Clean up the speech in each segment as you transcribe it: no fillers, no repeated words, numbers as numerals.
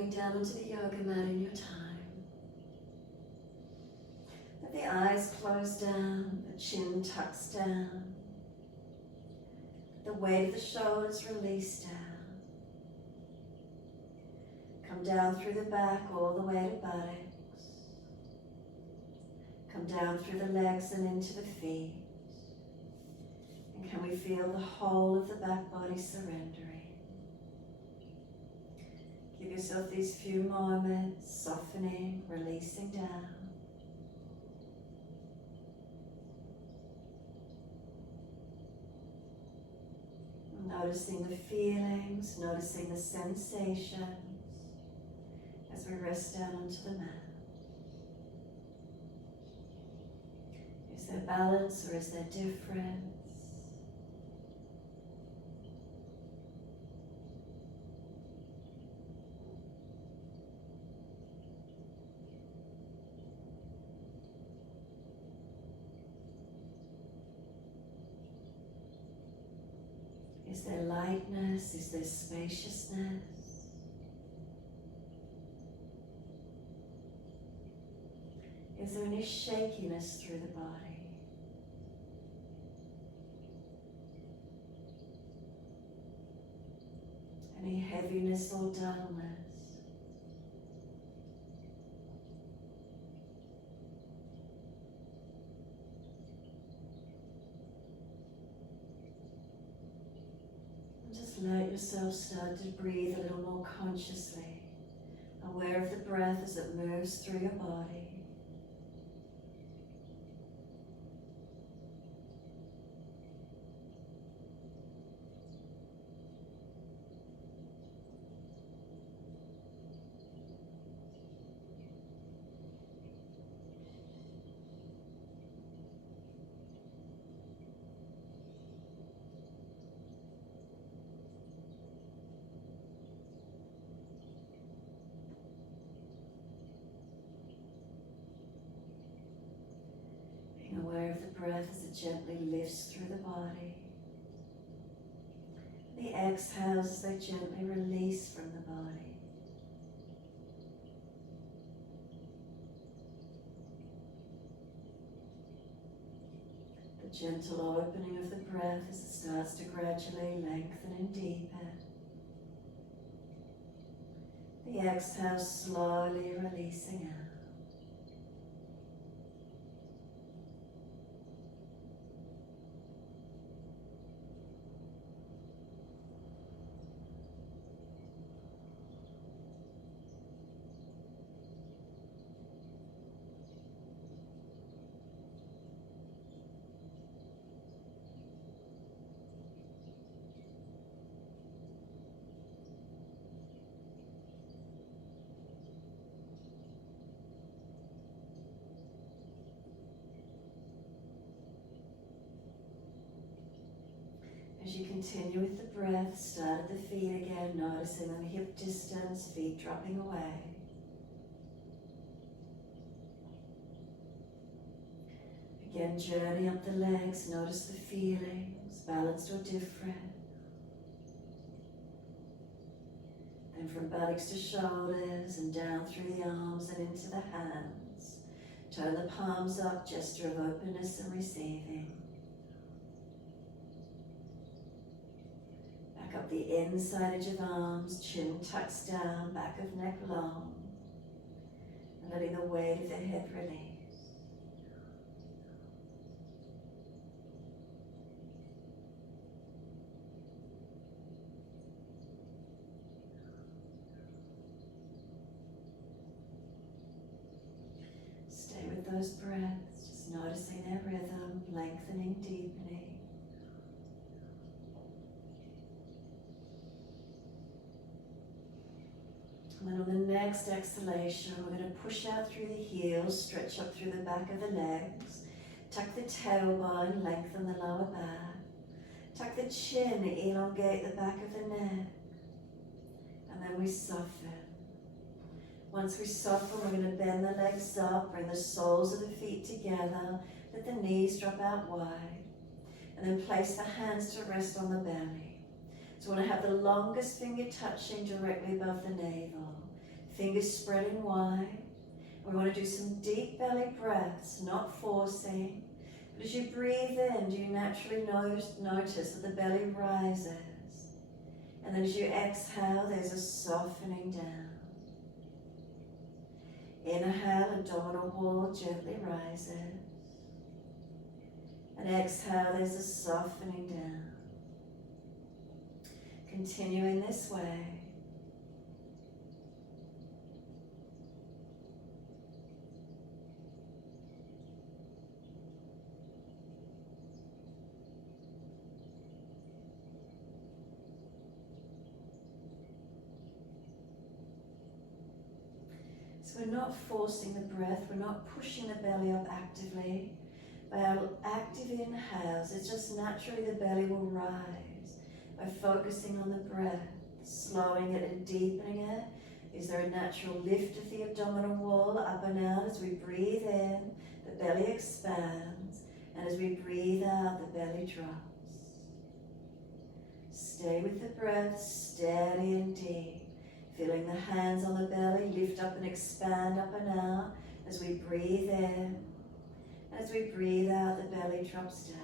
Coming down onto the yoga mat in your time. Let the eyes close down, the chin tucks down. The weight of the shoulders release down. Come down through the back all the way to buttocks. Come down through the legs and into the feet. And can we feel the whole of the back body surrendering? Give yourself these few moments, softening, releasing down. Noticing the feelings, noticing the sensations as we rest down onto the mat. Is there balance or is there difference? Is there lightness? Is there spaciousness? Is there any shakiness through the body? Any heaviness or dullness? Let yourself start to breathe a little more consciously, aware of the breath as it moves through your body. Aware of the breath as it gently lifts through the body. The exhales as they gently release from the body. The gentle opening of the breath as it starts to gradually lengthen and deepen. The exhale slowly releasing out. As you continue with the breath, start at the feet again, noticing the hip distance, feet dropping away. Again, journey up the legs, notice the feelings, balanced or different. Then from buttocks to shoulders and down through the arms and into the hands. Turn the palms up, gesture of openness and receiving. Up the inside edge of arms, chin tucks down, back of neck long, and letting the weight of the head release. Stay with those breaths, just noticing their rhythm, lengthening, deepening. And then on the next exhalation, we're going to push out through the heels, stretch up through the back of the legs, tuck the tailbone, lengthen the lower back, tuck the chin, elongate the back of the neck, and then we soften. Once we soften, we're going to bend the legs up, bring the soles of the feet together, let the knees drop out wide, and then place the hands to rest on the belly. So we want to have the longest finger touching directly above the navel. Fingers spreading wide. We want to do some deep belly breaths, not forcing. But as you breathe in, do you naturally notice that the belly rises? And then as you exhale, there's a softening down. Inhale, abdominal wall gently rises. And exhale, there's a softening down. Continuing this way. So we're not forcing the breath, we're not pushing the belly up actively. By our active inhales, it's just naturally the belly will rise. By focusing on the breath, slowing it and deepening it, is there a natural lift of the abdominal wall up and out as we breathe in, the belly expands, and as we breathe out, the belly drops. Stay with the breath, steady and deep. Feeling the hands on the belly lift up and expand up and out as we breathe in. As we breathe out, the belly drops down.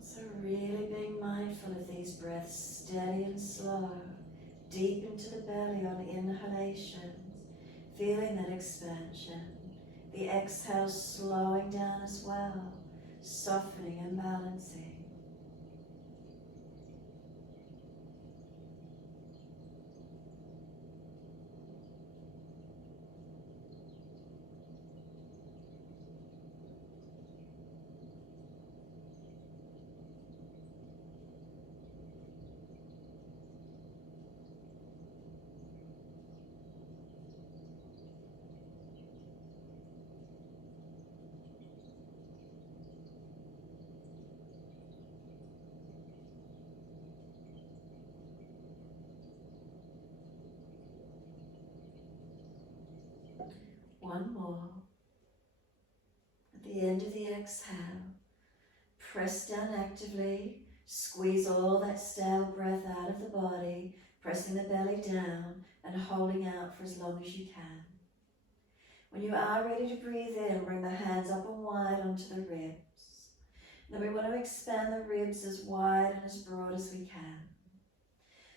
So really being mindful of these breaths, steady and slow, deep into the belly on inhalations, feeling that expansion. The exhale slowing down as well, softening and balancing. One more. At the end of the exhale, press down actively, squeeze all that stale breath out of the body, pressing the belly down and holding out for as long as you can. When you are ready to breathe in, bring the hands up and wide onto the ribs. Then we want to expand the ribs as wide and as broad as we can.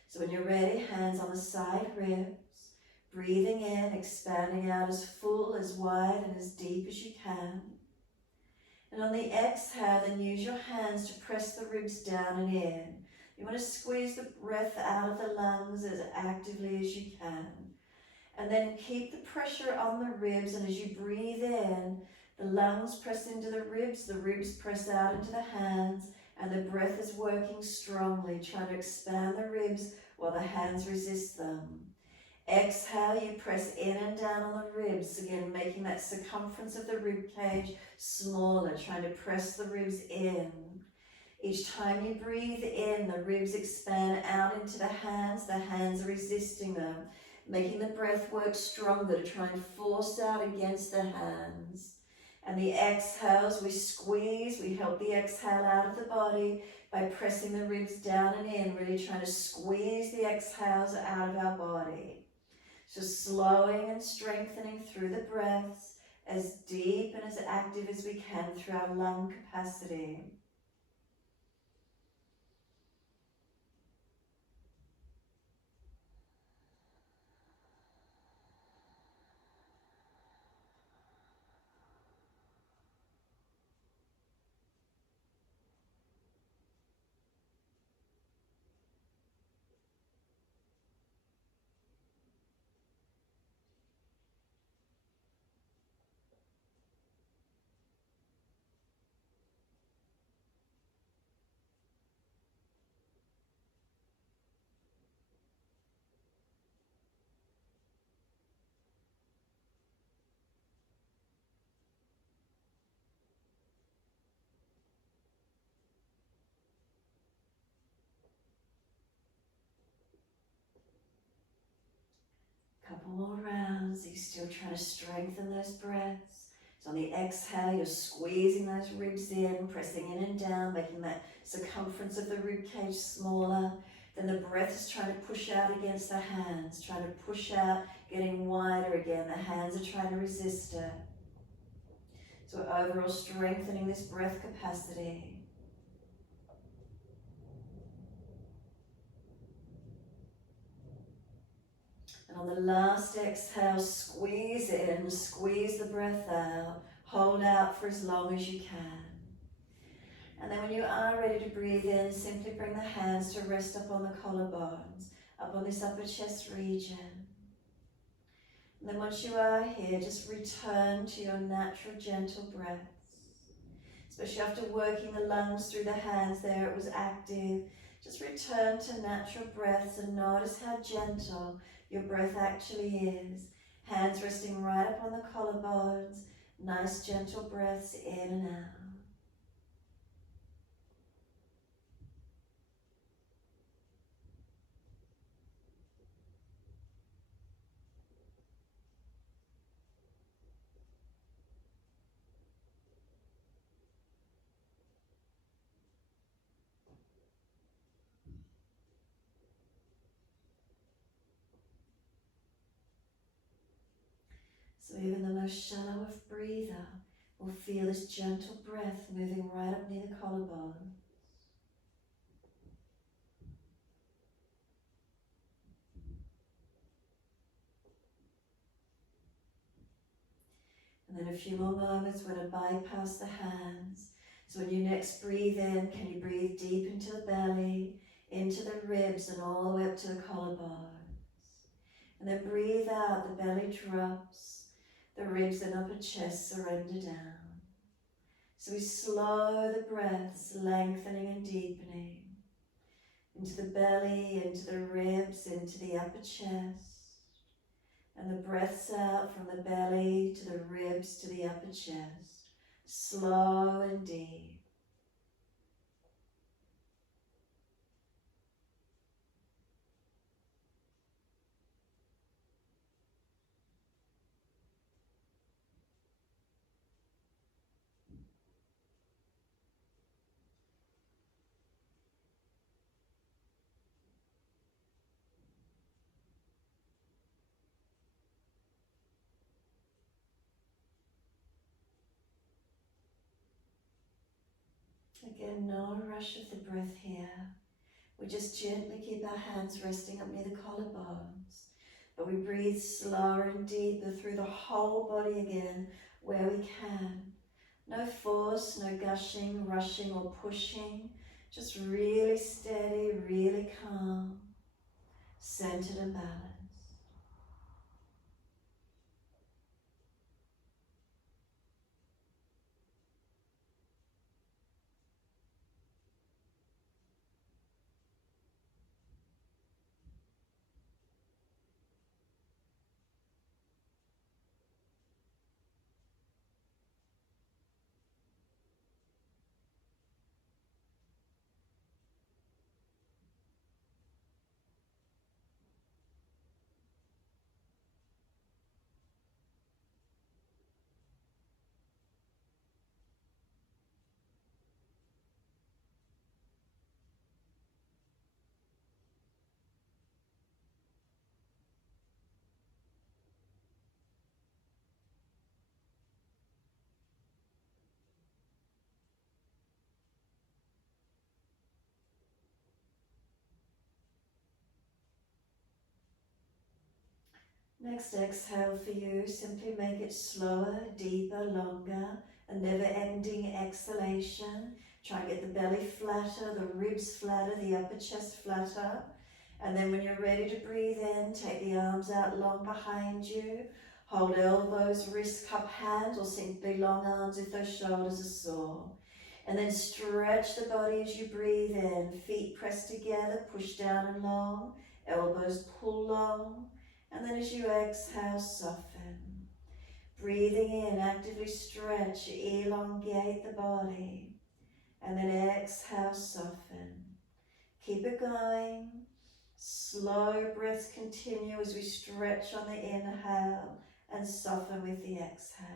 So when you're ready, hands on the side ribs, breathing in, expanding out as full, as wide and as deep as you can. And on the exhale, then use your hands to press the ribs down and in. You want to squeeze the breath out of the lungs as actively as you can. And then keep the pressure on the ribs, and as you breathe in, the lungs press into the ribs press out into the hands, and the breath is working strongly, trying to expand the ribs while the hands resist them. Exhale, you press in and down on the ribs, again making that circumference of the rib cage smaller, trying to press the ribs in. Each time you breathe in, the ribs expand out into the hands are resisting them, making the breath work stronger to try and force out against the hands. And the exhales, we squeeze, we help the exhale out of the body by pressing the ribs down and in, really trying to squeeze the exhales out of our body. So slowing and strengthening through the breaths, as deep and as active as we can through our lung capacity. Couple more rounds. You're still trying to strengthen those breaths. So on the exhale, you're squeezing those ribs in, pressing in and down, making that circumference of the rib cage smaller. Then the breath is trying to push out against the hands, trying to push out, getting wider again. The hands are trying to resist it. So we're overall strengthening this breath capacity. And on the last exhale, squeeze in, squeeze the breath out, hold out for as long as you can. And then when you are ready to breathe in, simply bring the hands to rest up on the collarbones, up on this upper chest region. And then once you are here, just return to your natural gentle breaths. Especially after working the lungs through the hands there, it was active. Just return to natural breaths and notice how gentle your breath actually is. Hands resting right up on the collarbones. Nice gentle breaths in and out. So even the most shallow of breather will feel this gentle breath moving right up near the collarbone. And then a few more moments, we're going to bypass the hands. So when you next breathe in, can you breathe deep into the belly, into the ribs and all the way up to the collarbones. And then breathe out, the belly drops, the ribs and upper chest surrender down. So we slow the breaths, lengthening and deepening. Into the belly, into the ribs, into the upper chest. And the breaths out from the belly to the ribs to the upper chest. Slow and deep. Again, no rush of the breath here. We just gently keep our hands resting up near the collarbones. But we breathe slower and deeper through the whole body again where we can. No force, no gushing, rushing or pushing. Just really steady, really calm, centered and balanced. Next exhale for you, simply make it slower, deeper, longer, a never-ending exhalation. Try and get the belly flatter, the ribs flatter, the upper chest flatter. And then when you're ready to breathe in, take the arms out long behind you. Hold elbows, wrists, cup hands, or simply long arms if those shoulders are sore. And then stretch the body as you breathe in. Feet pressed together, push down and long. Elbows pull long. And then as you exhale, soften. Breathing in, actively stretch, elongate the body. And then exhale, soften. Keep it going. Slow breaths continue as we stretch on the inhale and soften with the exhale.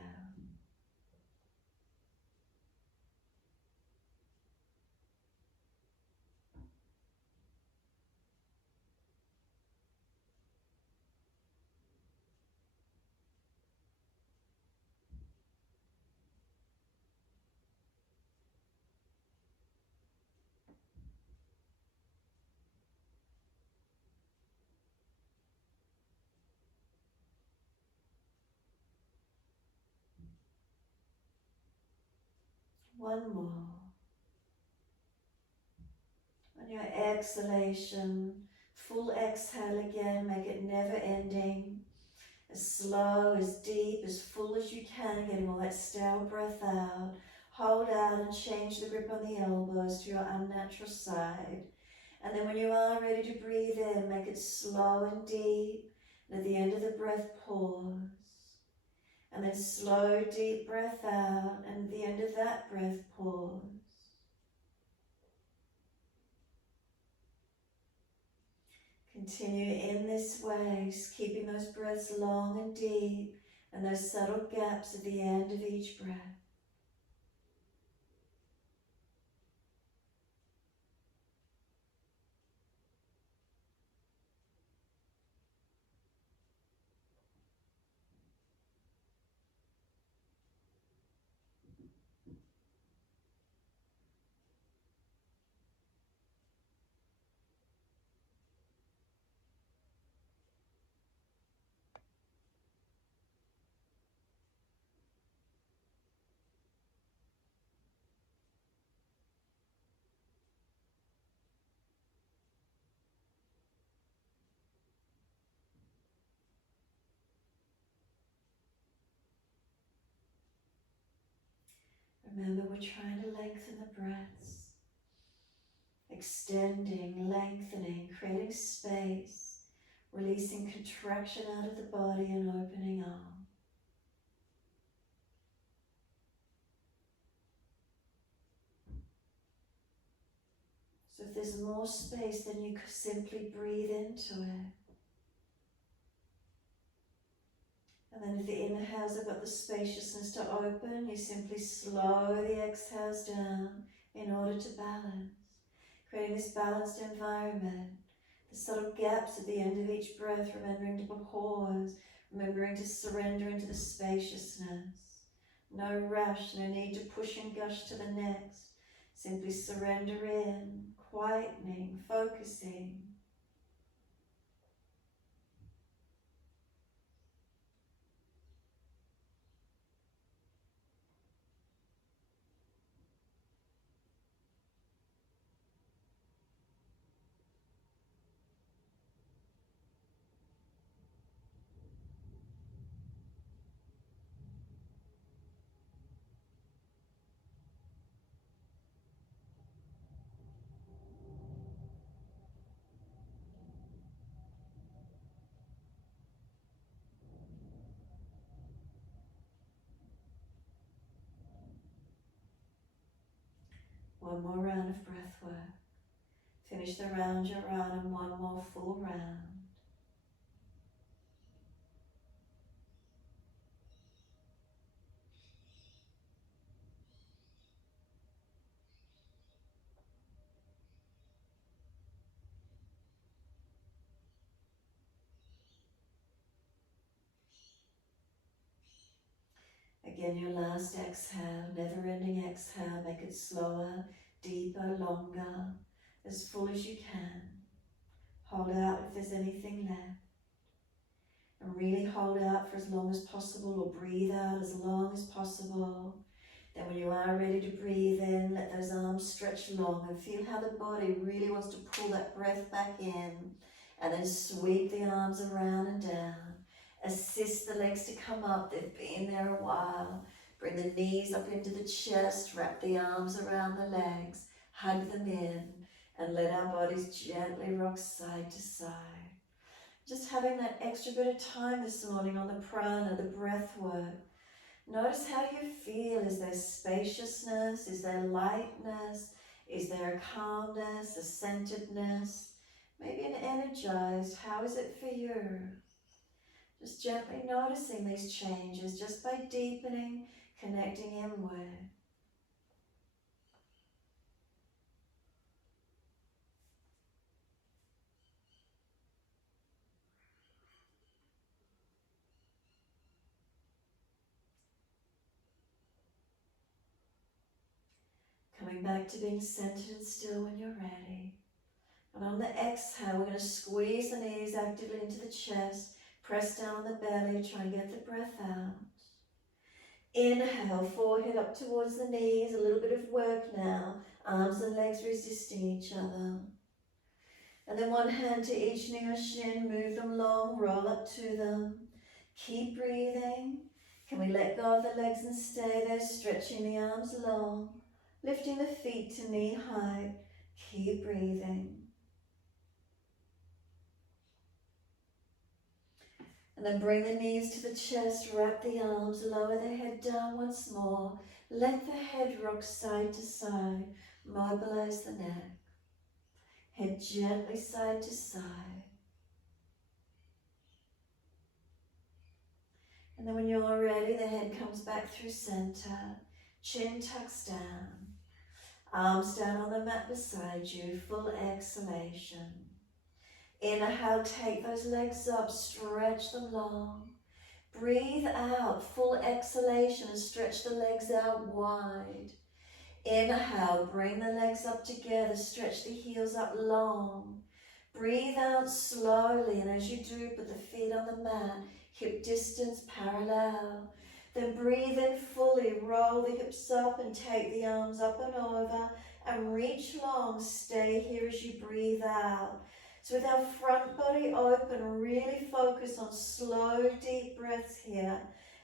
One more. On your exhalation, full exhale again, make it never ending. As slow, as deep, as full as you can, getting all that stale breath out. Hold out and change the grip on the elbows to your unnatural side. And then when you are ready to breathe in, make it slow and deep. And at the end of the breath, pause. And then slow, deep breath out. And at the end of that breath, pause. Continue in this way, just keeping those breaths long and deep and those subtle gaps at the end of each breath. Remember, we're trying to lengthen the breaths, extending, lengthening, creating space, releasing contraction out of the body and opening up. So if there's more space, then you could simply breathe into it. And then if the inhales have got the spaciousness to open, you simply slow the exhales down in order to balance, creating this balanced environment. The subtle gaps at the end of each breath, remembering to pause, remembering to surrender into the spaciousness. No rush, no need to push and gush to the next. Simply surrender in, quietening, focusing. One more round of breath work. Finish the round you're on and one more full round. Again, your last exhale, never-ending exhale, make it slower, deeper, longer, as full as you can. Hold out if there's anything left. And really hold out for as long as possible, or breathe out as long as possible. Then when you are ready to breathe in, let those arms stretch long and feel how the body really wants to pull that breath back in, and then sweep the arms around and down. Assist the legs to come up, they've been there a while. Bring the knees up into the chest, wrap the arms around the legs, hug them in, and let our bodies gently rock side to side. Just having that extra bit of time this morning on the prana, the breath work. Notice how you feel. Is there spaciousness? Is there lightness? Is there a calmness, a centeredness? maybe an energized. How is it for you? Just gently noticing these changes just by deepening, connecting inward. Coming back to being centered and still when you're ready. And on the exhale, we're going to squeeze the knees actively into the chest, press down on the belly, try and get the breath out. Inhale, forehead up towards the knees, a little bit of work now, arms and legs resisting each other. And then one hand to each knee or shin, move them long, roll up to them. Keep breathing. Can we let go of the legs and stay there, stretching the arms long, lifting the feet to knee height. Keep breathing. And then bring the knees to the chest, wrap the arms, lower the head down once more. Let the head rock side to side, mobilize the neck. Head gently side to side. And then when you're ready, the head comes back through center, chin tucks down, arms down on the mat beside you, full exhalation. Inhale, take those legs up, stretch them long. Breathe out, full exhalation, and stretch the legs out wide. Inhale, bring the legs up together, stretch the heels up long. Breathe out slowly, and as you do, put the feet on the mat, hip distance parallel. Then breathe in fully, roll the hips up and take the arms up and over, and reach long, stay here as you breathe out. So with our front body open, really focus on slow, deep breaths here,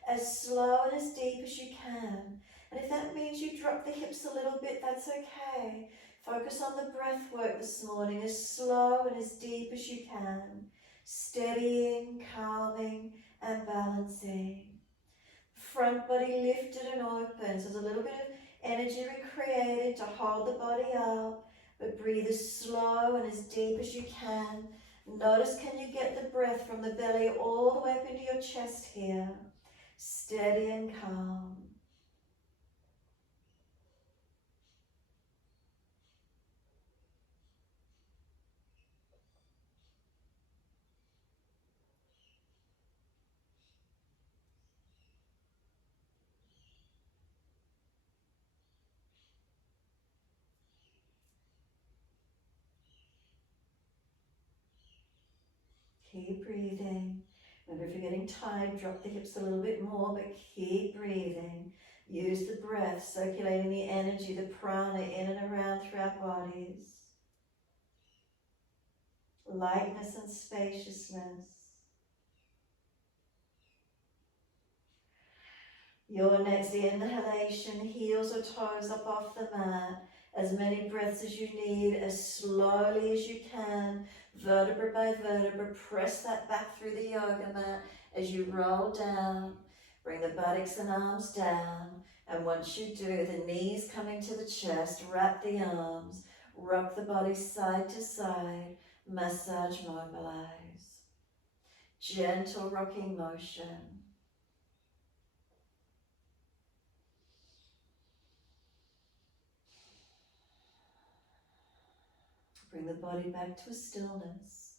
as slow and as deep as you can. And if that means you drop the hips a little bit, that's okay. Focus on the breath work this morning, as slow and as deep as you can. Steadying, calming, and balancing. Front body lifted and open, so there's a little bit of energy recreated to hold the body up. But breathe as slow and as deep as you can. Notice, can you get the breath from the belly all the way up into your chest here? Steady and calm. Keep breathing. Remember, if you're getting tired, drop the hips a little bit more, but keep breathing. Use the breath, circulating the energy, the prana in and around through our bodies. Lightness and spaciousness. Your next inhalation, heels or toes up off the mat. As many breaths as you need, as slowly as you can, vertebra by vertebra. Press that back through the yoga mat as you roll down. Bring the buttocks and arms down. And once you do, the knees coming to the chest, wrap the arms, rock the body side to side, massage, mobilize. Gentle rocking motion. Bring the body back to a stillness.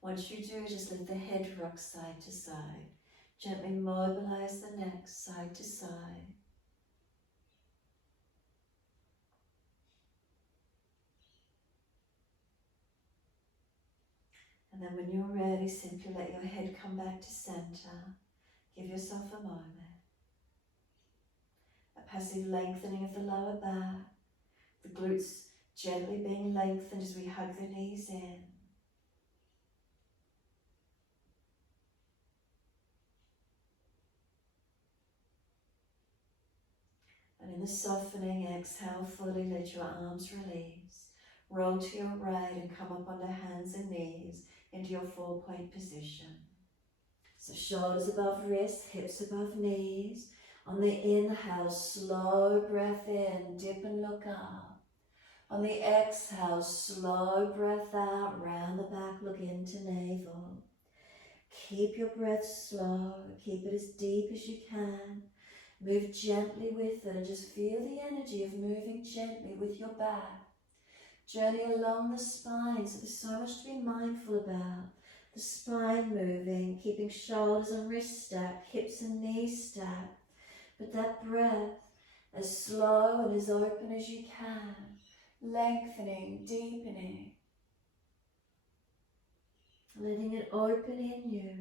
Once you do, just let the head rock side to side. Gently mobilize the neck side to side. And then when you're ready, simply let your head come back to center. Give yourself a moment. A passive lengthening of the lower back. The glutes gently being lengthened as we hug the knees in. And in the softening exhale, fully let your arms release. Roll to your right and come up onto hands and knees into your 4-point position. So shoulders above wrists, hips above knees. On the inhale, slow breath in, dip and look up. On the exhale, slow breath out, round the back, look into navel. Keep your breath slow, keep it as deep as you can. Move gently with it and just feel the energy of moving gently with your back. Journey along the spine, so there's so much to be mindful about. The spine moving, keeping shoulders and wrists stacked, hips and knees stacked. But that breath as slow and as open as you can, lengthening, deepening. Letting it open in you.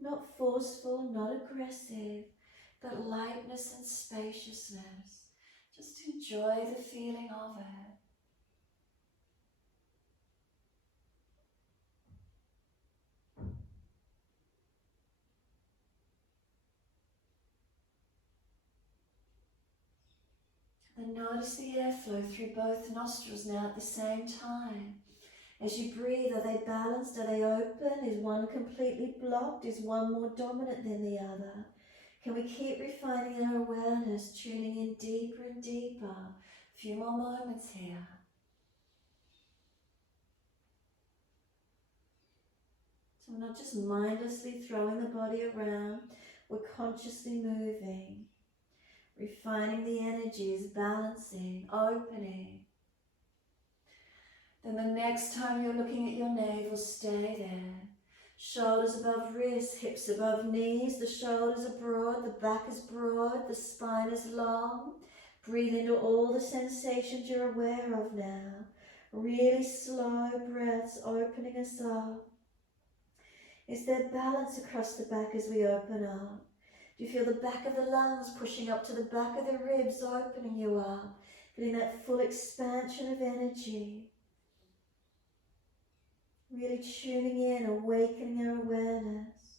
Not forceful, not aggressive, but lightness and spaciousness. Just enjoy the feeling of it. And notice the airflow through both nostrils now at the same time. As you breathe, are they balanced? Are they open? Is one completely blocked? Is one more dominant than the other? Can we keep refining our awareness, tuning in deeper and deeper? A few more moments here. So we're not just mindlessly throwing the body around, we're consciously moving, refining the energies, balancing, opening. Then the next time you're looking at your navel, stay there. Shoulders above wrists, hips above knees, the shoulders are broad, the back is broad, the spine is long. Breathe into all the sensations you're aware of now. Really slow breaths opening us up. Is there balance across the back as we open up? Do you feel the back of the lungs pushing up to the back of the ribs, opening you up? Feeling that full expansion of energy. Really tuning in, awakening our awareness.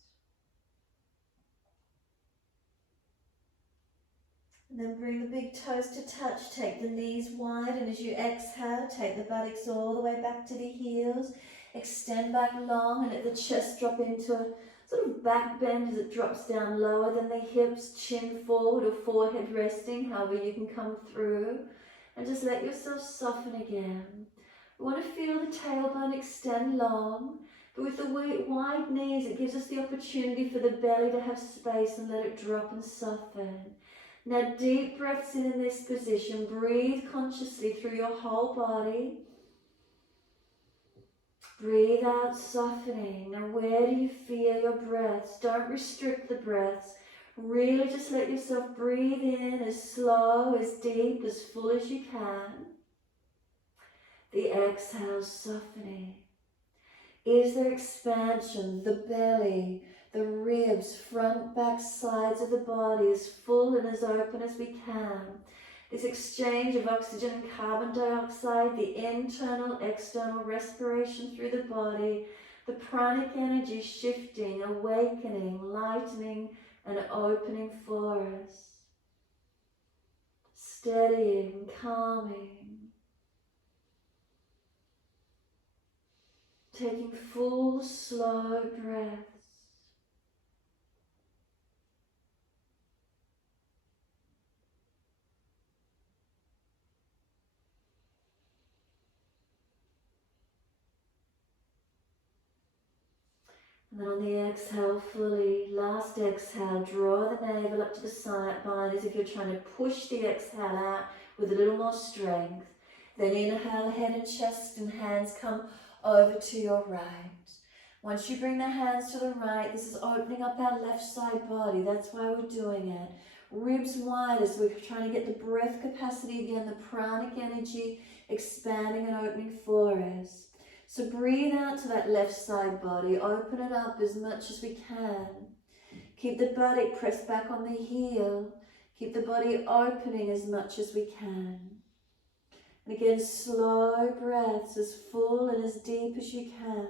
And then bring the big toes to touch, take the knees wide, and as you exhale, take the buttocks all the way back to the heels. Extend back long and let the chest drop into a sort of back bend as it drops down lower than the hips, chin forward or forehead resting, however you can come through. And just let yourself soften again. We want to feel the tailbone extend long, but with the wide knees it gives us the opportunity for the belly to have space and let it drop and soften. Now deep breaths in this position, breathe consciously through your whole body. Breathe out, softening. Now where do you feel your breaths? Don't restrict the breaths. Really just let yourself breathe in as slow, as deep, as full as you can. The exhale, softening. Is there expansion? The belly, the ribs, front, back, sides of the body as full and as open as we can. This exchange of oxygen and carbon dioxide, the internal, external respiration through the body, the pranic energy shifting, awakening, lightening and opening for us. Steadying, calming. Taking full, slow breaths. And then on the exhale fully, last exhale, draw the navel up to the side spine as if you're trying to push the exhale out with a little more strength. Then inhale, head and chest and hands come over to your right. Once you bring the hands to the right, this is opening up our left side body. That's why we're doing it. Ribs wide as we're trying to get the breath capacity again, the pranic energy expanding and opening for us. So breathe out to that left side body, open it up as much as we can. Keep the buttock pressed back on the heel. Keep the body opening as much as we can. And again, slow breaths as full and as deep as you can.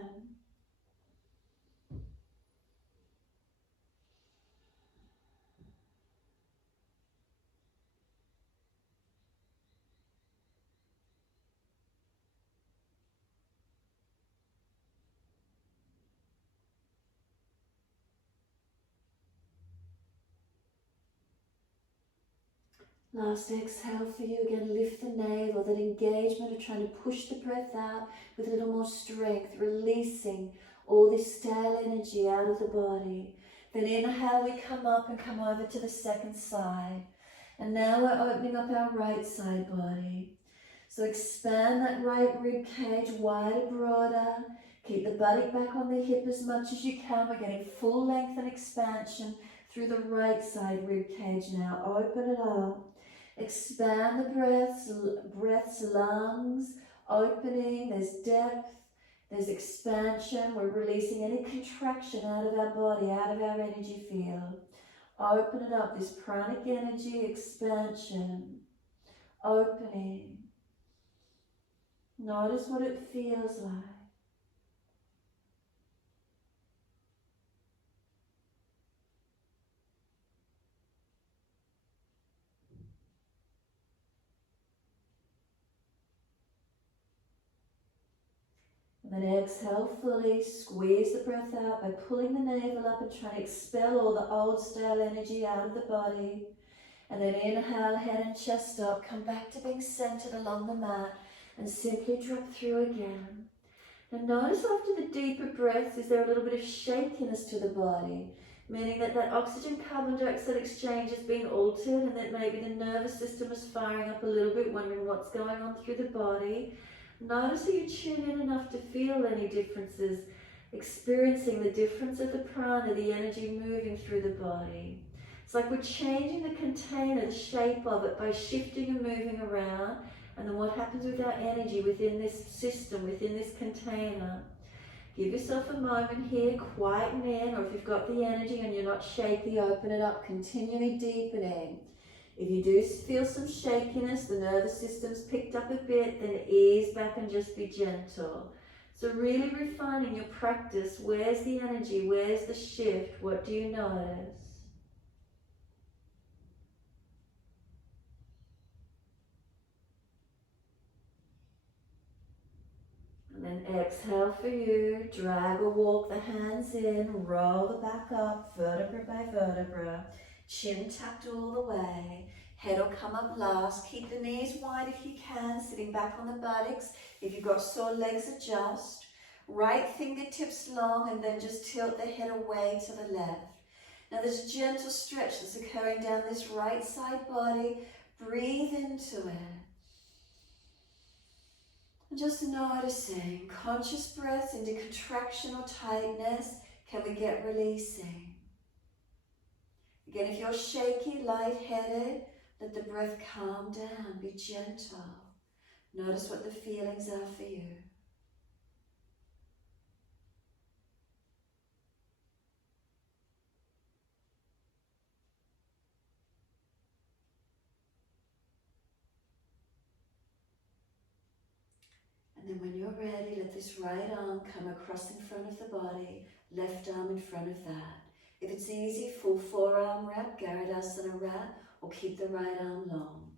Last exhale for you. Again, lift the navel, that engagement of trying to push the breath out with a little more strength, releasing all this stale energy out of the body. Then inhale, we come up and come over to the second side. And now we're opening up our right side body. So expand that right rib cage wider, broader. Keep the buttock back on the hip as much as you can. We're getting full length and expansion through the right side rib cage now. Open it up. Expand the breaths, lungs, opening. There's depth, there's expansion. We're releasing any contraction out of our body, out of our energy field. Open it up, this pranic energy, expansion, opening. Notice what it feels like. And then exhale fully, squeeze the breath out by pulling the navel up and trying to expel all the old stale energy out of the body. And then inhale, head and chest up, come back to being centered along the mat and simply drop through again. Now notice after the deeper breaths, is there a little bit of shakiness to the body? Meaning that that oxygen-carbon dioxide exchange has been altered and that maybe the nervous system is firing up a little bit, wondering what's going on through the body. Notice that you tune in enough to feel any differences, experiencing the difference of the prana, the energy moving through the body. It's like we're changing the container, the shape of it, by shifting and moving around. And then what happens with our energy within this system, within this container? Give yourself a moment here, quieten in, or if you've got the energy and you're not shaky, open it up, continually deepening. If you do feel some shakiness, the nervous system's picked up a bit, then ease back and just be gentle. So really refining your practice. Where's the energy? Where's the shift? What do you notice? And then exhale for you. Drag or walk the hands in. Roll the back up, vertebra by vertebra. Chin tucked all the way. Head will come up last. Keep the knees wide if you can, sitting back on the buttocks. If you've got sore legs, adjust. Right fingertips long and then just tilt the head away to the left. Now there's a gentle stretch that's occurring down this right side body. Breathe into it. And just noticing conscious breaths into contraction or tightness. Can we get releasing? Again, if you're shaky, lightheaded, let the breath calm down, be gentle. Notice what the feelings are for you. And then when you're ready, let this right arm come across in front of the body, left arm in front of that. If it's easy, full forearm wrap, Garudasana wrap, or keep the right arm long.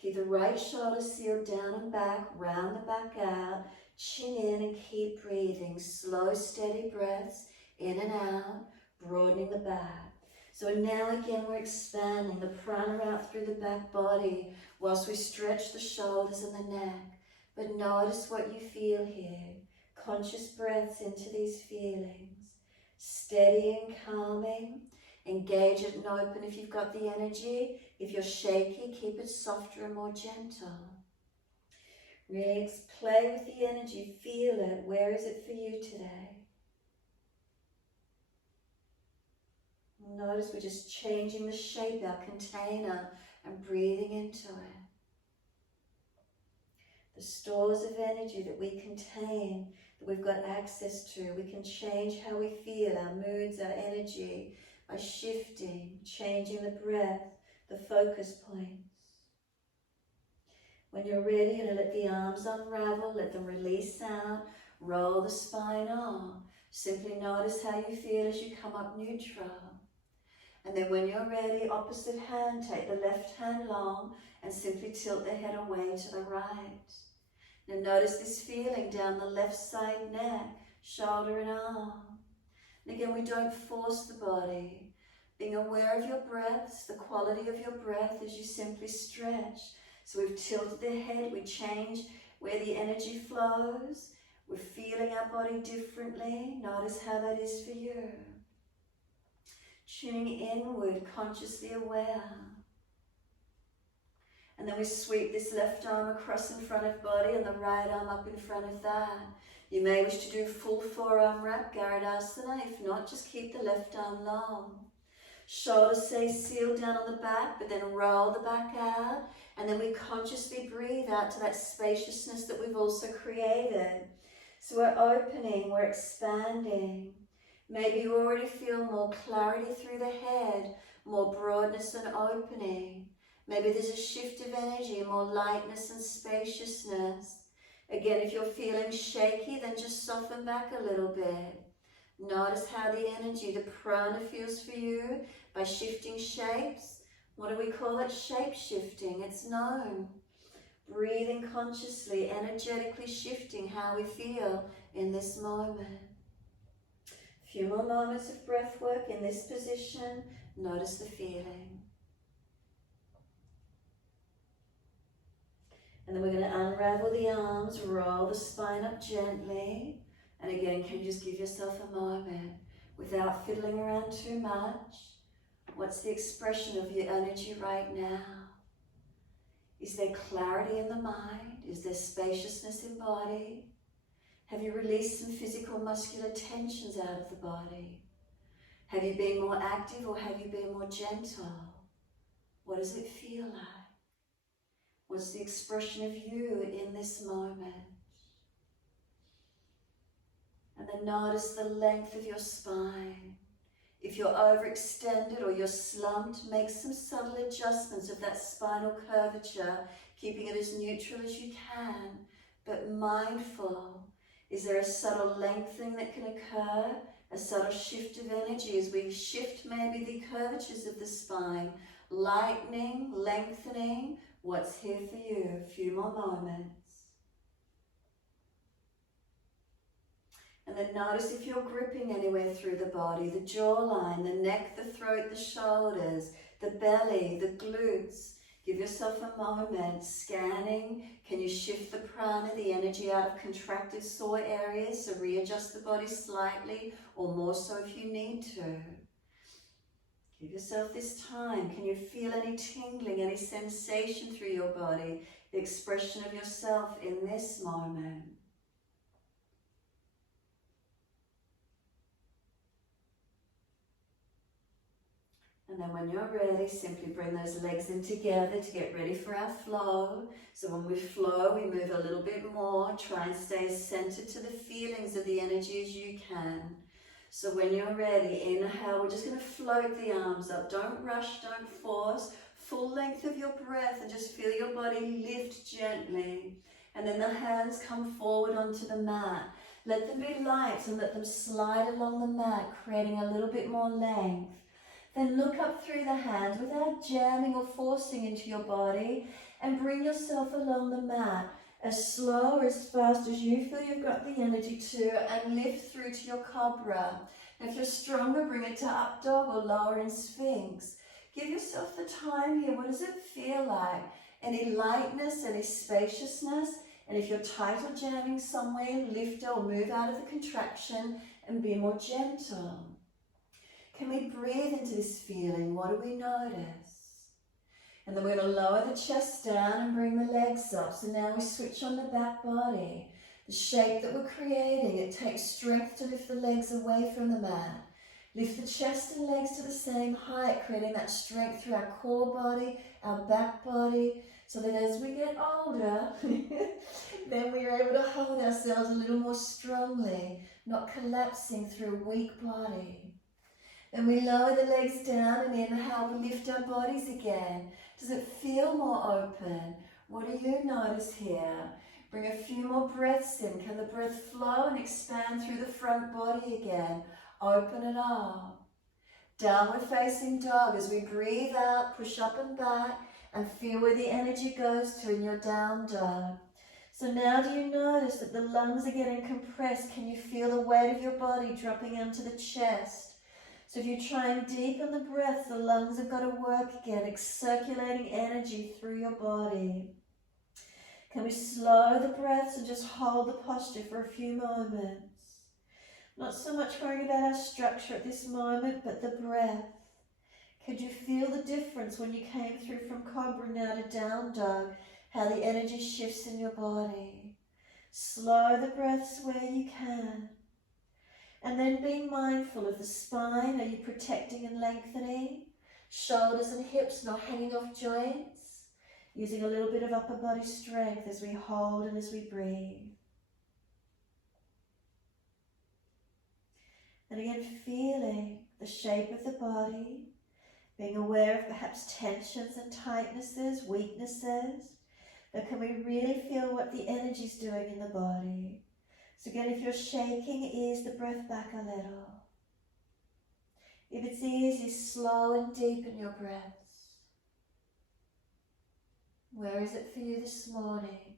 Keep the right shoulder sealed down and back, round the back out, chin in and keep breathing. Slow, steady breaths, in and out, broadening the back. So now again we're expanding the prana out through the back body whilst we stretch the shoulders and the neck. But notice what you feel here. Conscious breaths into these feelings. Steady and calming. Engage it and open if you've got the energy. If you're shaky, keep it softer and more gentle. Really play with the energy. Feel it. Where is it for you today? Notice we're just changing the shape, our container, and breathing into it. The stores of energy that we contain, that we've got access to. We can change how we feel, our moods, our energy, by shifting, changing the breath, the focus points. When you're ready, you're going to let the arms unravel, let them release out, roll the spine on. Simply notice how you feel as you come up neutral. And then when you're ready, opposite hand, take the left hand long and simply tilt the head away to the right. Now notice this feeling down the left side neck, shoulder and arm. And again, we don't force the body. Being aware of your breaths, the quality of your breath as you simply stretch. So we've tilted the head, we change where the energy flows. We're feeling our body differently. Notice how that is for you. Tuning inward, consciously aware. And then we sweep this left arm across in front of body and the right arm up in front of that. You may wish to do full forearm wrap, Garudasana. If not, just keep the left arm long. Shoulders stay sealed down on the back, but then roll the back out. And then we consciously breathe out to that spaciousness that we've also created. So we're opening, we're expanding. Maybe you already feel more clarity through the head, more broadness and opening. Maybe there's a shift of energy, more lightness and spaciousness. Again, if you're feeling shaky, then just soften back a little bit. Notice how the energy, the prana feels for you by shifting shapes. What do we call it? Shape shifting. It's known. Breathing consciously, energetically shifting how we feel in this moment. A few more moments of breath work in this position. Notice the feeling. And then we're going to unravel the arms, roll the spine up gently. And again, can you just give yourself a moment without fiddling around too much? What's the expression of your energy right now? Is there clarity in the mind? Is there spaciousness in body? Have you released some physical muscular tensions out of the body? Have you been more active or have you been more gentle? What does it feel like? What's the expression of you in this moment? And then notice the length of your spine. If you're overextended or you're slumped, make some subtle adjustments of that spinal curvature, keeping it as neutral as you can, but mindful. Is there a subtle lengthening that can occur? A subtle shift of energy as we shift maybe the curvatures of the spine, lightening, lengthening. What's here for you? A few more moments. And then notice if you're gripping anywhere through the body, the jawline, the neck, the throat, the shoulders, the belly, the glutes. Give yourself a moment, scanning. Can you shift the prana, the energy out of contracted sore areas, so readjust the body slightly, or more so if you need to. Give yourself this time. Can you feel any tingling, any sensation through your body, the expression of yourself in this moment? And then when you're ready, simply bring those legs in together to get ready for our flow. So when we flow, we move a little bit more. Try and stay as centered to the feelings of the energy as you can. So when you're ready, inhale, we're just going to float the arms up. Don't rush, don't force. Full length of your breath and just feel your body lift gently. And then the hands come forward onto the mat. Let them be light and let them slide along the mat, creating a little bit more length. Then look up through the hands without jamming or forcing into your body and bring yourself along the mat as slow or as fast as you feel you've got the energy to, and lift through to your cobra. And if you're stronger, bring it to up dog or lower in sphinx. Give yourself the time here. What does it feel like? Any lightness, any spaciousness? And if you're tight or jamming somewhere, lift or move out of the contraction and be more gentle. Can we breathe into this feeling? What do we notice? And then we're going to lower the chest down and bring the legs up. So now we switch on the back body. The shape that we're creating, it takes strength to lift the legs away from the mat. Lift the chest and legs to the same height, creating that strength through our core body, our back body, so that as we get older, then we're able to hold ourselves a little more strongly, not collapsing through a weak body. Then we lower the legs down and inhale, we lift our bodies again. Does it feel more open? What do you notice here? Bring a few more breaths in. Can the breath flow and expand through the front body again? Open it up. Downward facing dog. As we breathe out, push up and back and feel where the energy goes to in your down dog. So now do you notice that the lungs are getting compressed? Can you feel the weight of your body dropping onto the chest? So if you try and deepen the breath, the lungs have got to work again, circulating energy through your body. Can we slow the breaths and just hold the posture for a few moments? Not so much worrying about our structure at this moment, but the breath. Could you feel the difference when you came through from Cobra now to Down Dog, how the energy shifts in your body? Slow the breaths where you can. And then being mindful of the spine. Are you protecting and lengthening? Shoulders and hips not hanging off joints. Using a little bit of upper body strength as we hold and as we breathe. And again, feeling the shape of the body. Being aware of perhaps tensions and tightnesses, weaknesses. But can we really feel what the energy's doing in the body? So again, if you're shaking, ease the breath back a little. If it's easy, slow and deepen your breaths. Where is it for you this morning?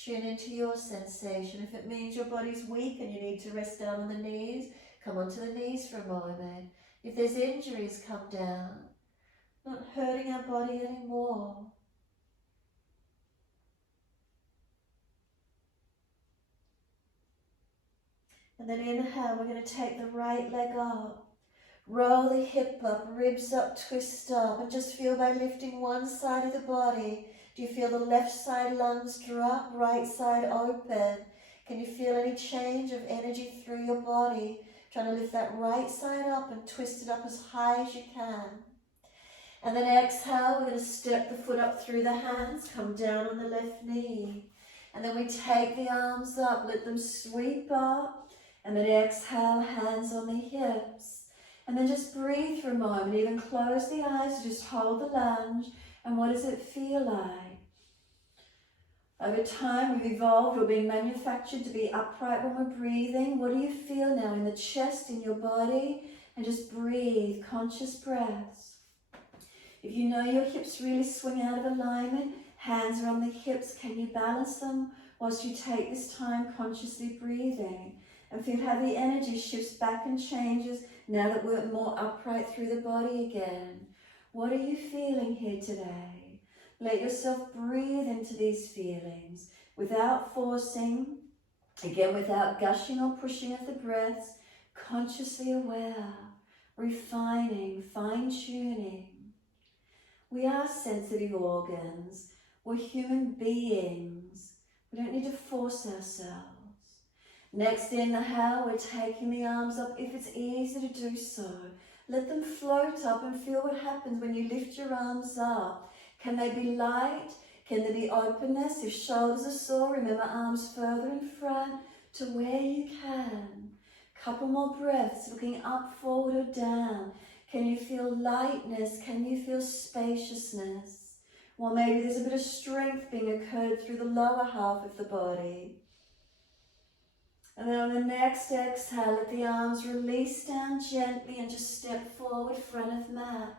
Tune into your sensation. If it means your body's weak and you need to rest down on the knees, come onto the knees for a moment. If there's injuries, come down. Not hurting our body anymore. And then inhale, we're going to take the right leg up. Roll the hip up, ribs up, twist up, and just feel by lifting one side of the body. Do you feel the left side lungs drop, right side open? Can you feel any change of energy through your body? Trying to lift that right side up and twist it up as high as you can. And then exhale, we're going to step the foot up through the hands, come down on the left knee. And then we take the arms up, let them sweep up. And then exhale, hands on the hips. And then just breathe for a moment, even close the eyes, just hold the lunge. And what does it feel like? Over time, we've evolved or been manufactured to be upright when we're breathing. What do you feel now in the chest, in your body? And just breathe, conscious breaths. If you know your hips really swing out of alignment, hands are on the hips, can you balance them whilst you take this time consciously breathing? And feel how the energy shifts back and changes now that we're more upright through the body again. What are you feeling here today? Let yourself breathe into these feelings without forcing, again without gushing or pushing of the breaths, consciously aware, refining, fine-tuning. We are sensitive organs. We're human beings. We don't need to force ourselves. Next inhale, we're taking the arms up if it's easy to do so. Let them float up and feel what happens when you lift your arms up. Can they be light? Can there be openness? If shoulders are sore, remember arms further in front to where you can. Couple more breaths, looking up, forward or down. Can you feel lightness? Can you feel spaciousness? Or maybe there's a bit of strength being occurred through the lower half of the body. And then on the next exhale, let the arms release down gently and just step forward, front of mat.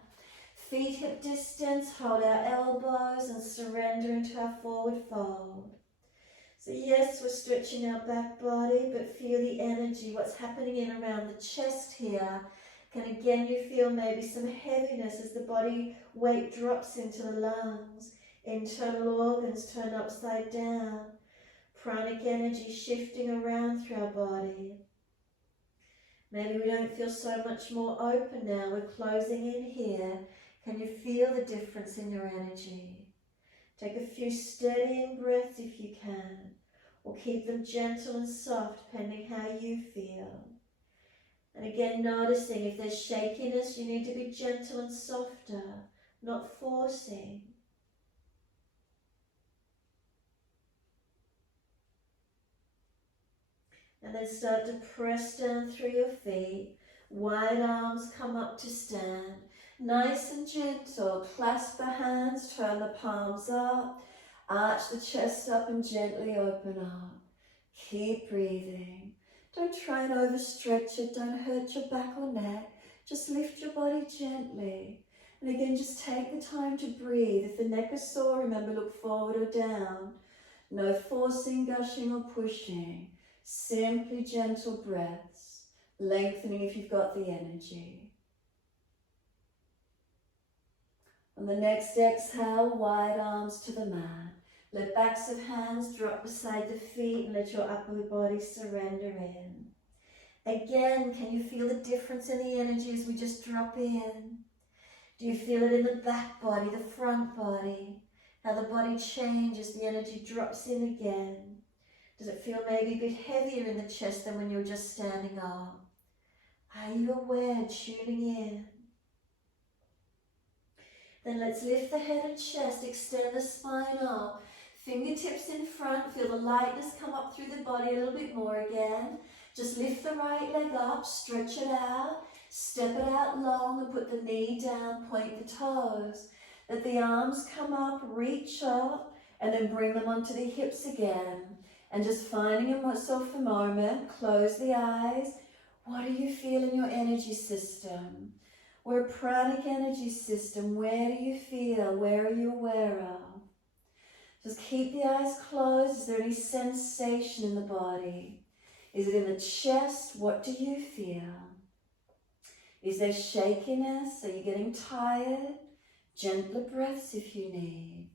Feet hip distance, hold our elbows and surrender into our forward fold. So yes, we're stretching our back body, but feel the energy, what's happening in around the chest here. Can again you feel maybe some heaviness as the body weight drops into the lungs. Internal organs turn upside down. Pranic energy shifting around through our body. Maybe we don't feel so much more open now. We're closing in here. Can you feel the difference in your energy? Take a few steadying breaths if you can, or keep them gentle and soft depending how you feel. And again, noticing if there's shakiness, you need to be gentle and softer, not forcing. And then start to press down through your feet. Wide arms come up to stand. Nice and gentle. Clasp the hands, turn the palms up. Arch the chest up and gently open up. Keep breathing. Don't try and overstretch it. Don't hurt your back or neck. Just lift your body gently. And again, just take the time to breathe. If the neck is sore, remember, look forward or down. No forcing, gushing or pushing. Simply gentle breaths, lengthening if you've got the energy. On the next exhale, wide arms to the mat. Let backs of hands drop beside the feet and let your upper body surrender in. Again, can you feel the difference in the energy as we just drop in? Do you feel it in the back body, the front body? How the body changes, the energy drops in again. Does it feel maybe a bit heavier in the chest than when you were just standing up? Are you aware, tuning in? Then let's lift the head and chest, extend the spine up. Fingertips in front, feel the lightness come up through the body a little bit more again. Just lift the right leg up, stretch it out, step it out long and put the knee down, point the toes. Let the arms come up, reach up, and then bring them onto the hips again. And just finding yourself a moment, close the eyes. What do you feel in your energy system? We're a pranic energy system. Where do you feel? Where are you aware of? Just keep the eyes closed. Is there any sensation in the body? Is it in the chest? What do you feel? Is there shakiness? Are you getting tired? Gentler breaths if you need.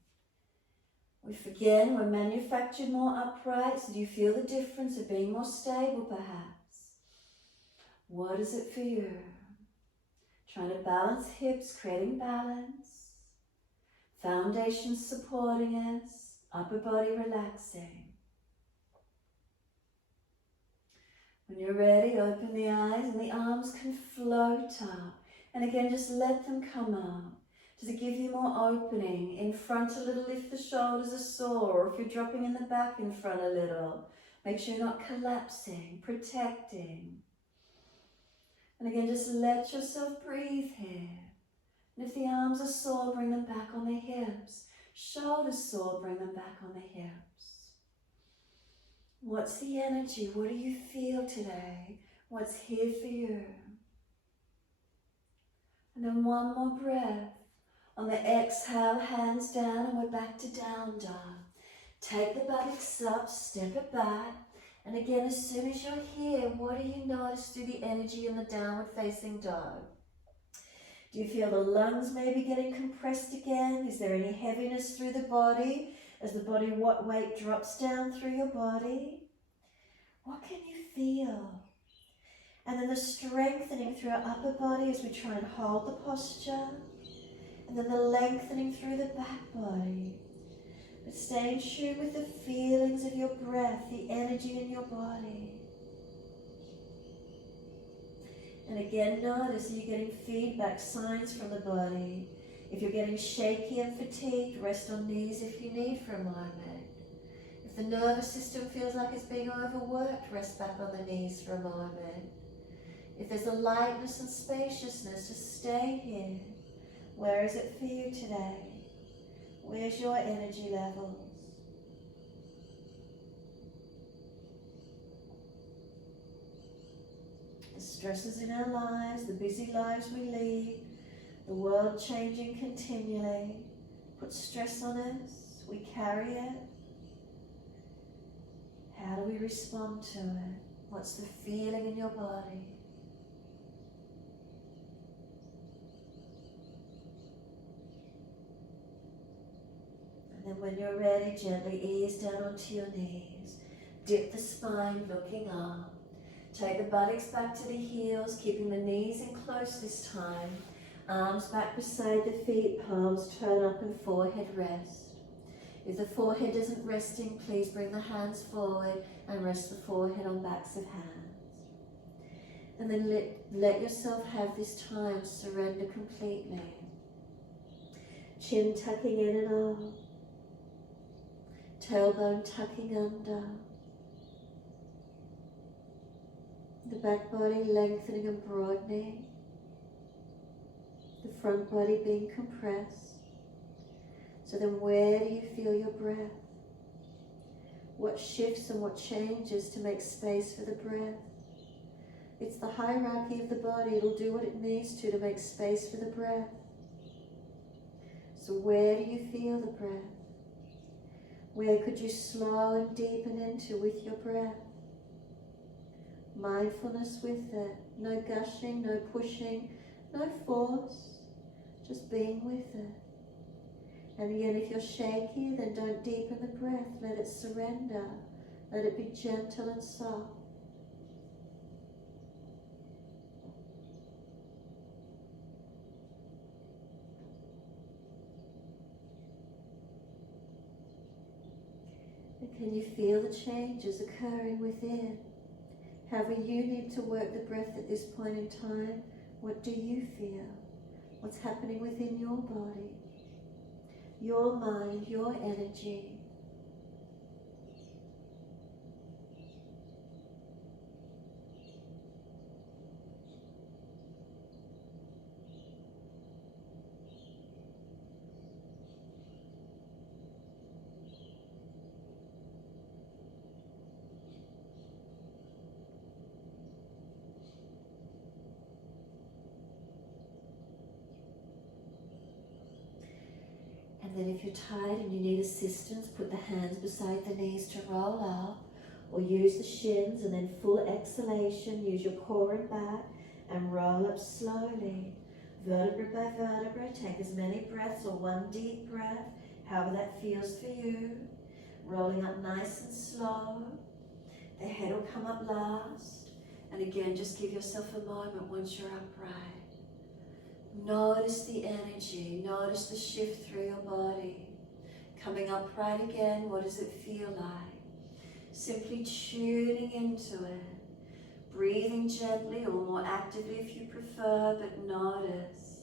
Again, we're manufactured more upright. So do you feel the difference of being more stable perhaps? What is it for you? Trying to balance hips, creating balance. Foundation supporting us. Upper body relaxing. When you're ready, open the eyes and the arms can float up. And again, just let them come up. Does it give you more opening? In front a little if the shoulders are sore, or if you're dropping in the back in front a little. Make sure you're not collapsing, protecting. And again, just let yourself breathe here. And if the arms are sore, bring them back on the hips. Shoulders sore, bring them back on the hips. What's the energy? What do you feel today? What's here for you? And then one more breath. On the exhale, hands down, and we're back to down dog. Take the buttocks up, step it back. And again, as soon as you're here, what do you notice through the energy in the downward facing dog? Do you feel the lungs maybe getting compressed again? Is there any heaviness through the body as the body weight drops down through your body? What can you feel? And then the strengthening through our upper body as we try and hold the posture. And then the lengthening through the back body. But stay in tune with the feelings of your breath, the energy in your body. And again, notice, are you getting feedback, signs from the body? If you're getting shaky and fatigued, rest on knees if you need for a moment. If the nervous system feels like it's being overworked, rest back on the knees for a moment. If there's a lightness and spaciousness, just stay here. Where is it for you today? Where's your energy levels? The stresses in our lives, the busy lives we lead, the world changing continually, put stress on us, we carry it. How do we respond to it? What's the feeling in your body? And then when you're ready, gently ease down onto your knees. Dip the spine, looking up. Take the buttocks back to the heels, keeping the knees in close this time. Arms back beside the feet, palms turn up and forehead rest. If the forehead isn't resting, please bring the hands forward and rest the forehead on backs of hands. And then let yourself have this time, surrender completely. Chin tucking in and up. Tailbone tucking under. The back body lengthening and broadening. The front body being compressed. So then where do you feel your breath? What shifts and what changes to make space for the breath? It's the hierarchy of the body. It'll do what it needs to make space for the breath. So where do you feel the breath? Where could you slow and deepen into with your breath? Mindfulness with it. No gushing, no pushing, no force. Just being with it. And again, if you're shaky, then don't deepen the breath. Let it surrender. Let it be gentle and soft. And can you feel the changes occurring within? However you need to work the breath at this point in time, what do you feel? What's happening within your body, your mind, your energy? And then if you're tired and you need assistance, put the hands beside the knees to roll up, or use the shins, and then full exhalation, use your core and back and roll up slowly. Vertebra by vertebra, take as many breaths or one deep breath, however that feels for you. Rolling up nice and slow. The head will come up last. And again, just give yourself a moment once you're upright. Notice the energy, notice the shift through your body. Coming upright again, what does it feel like? Simply tuning into it. Breathing gently or more actively if you prefer, but notice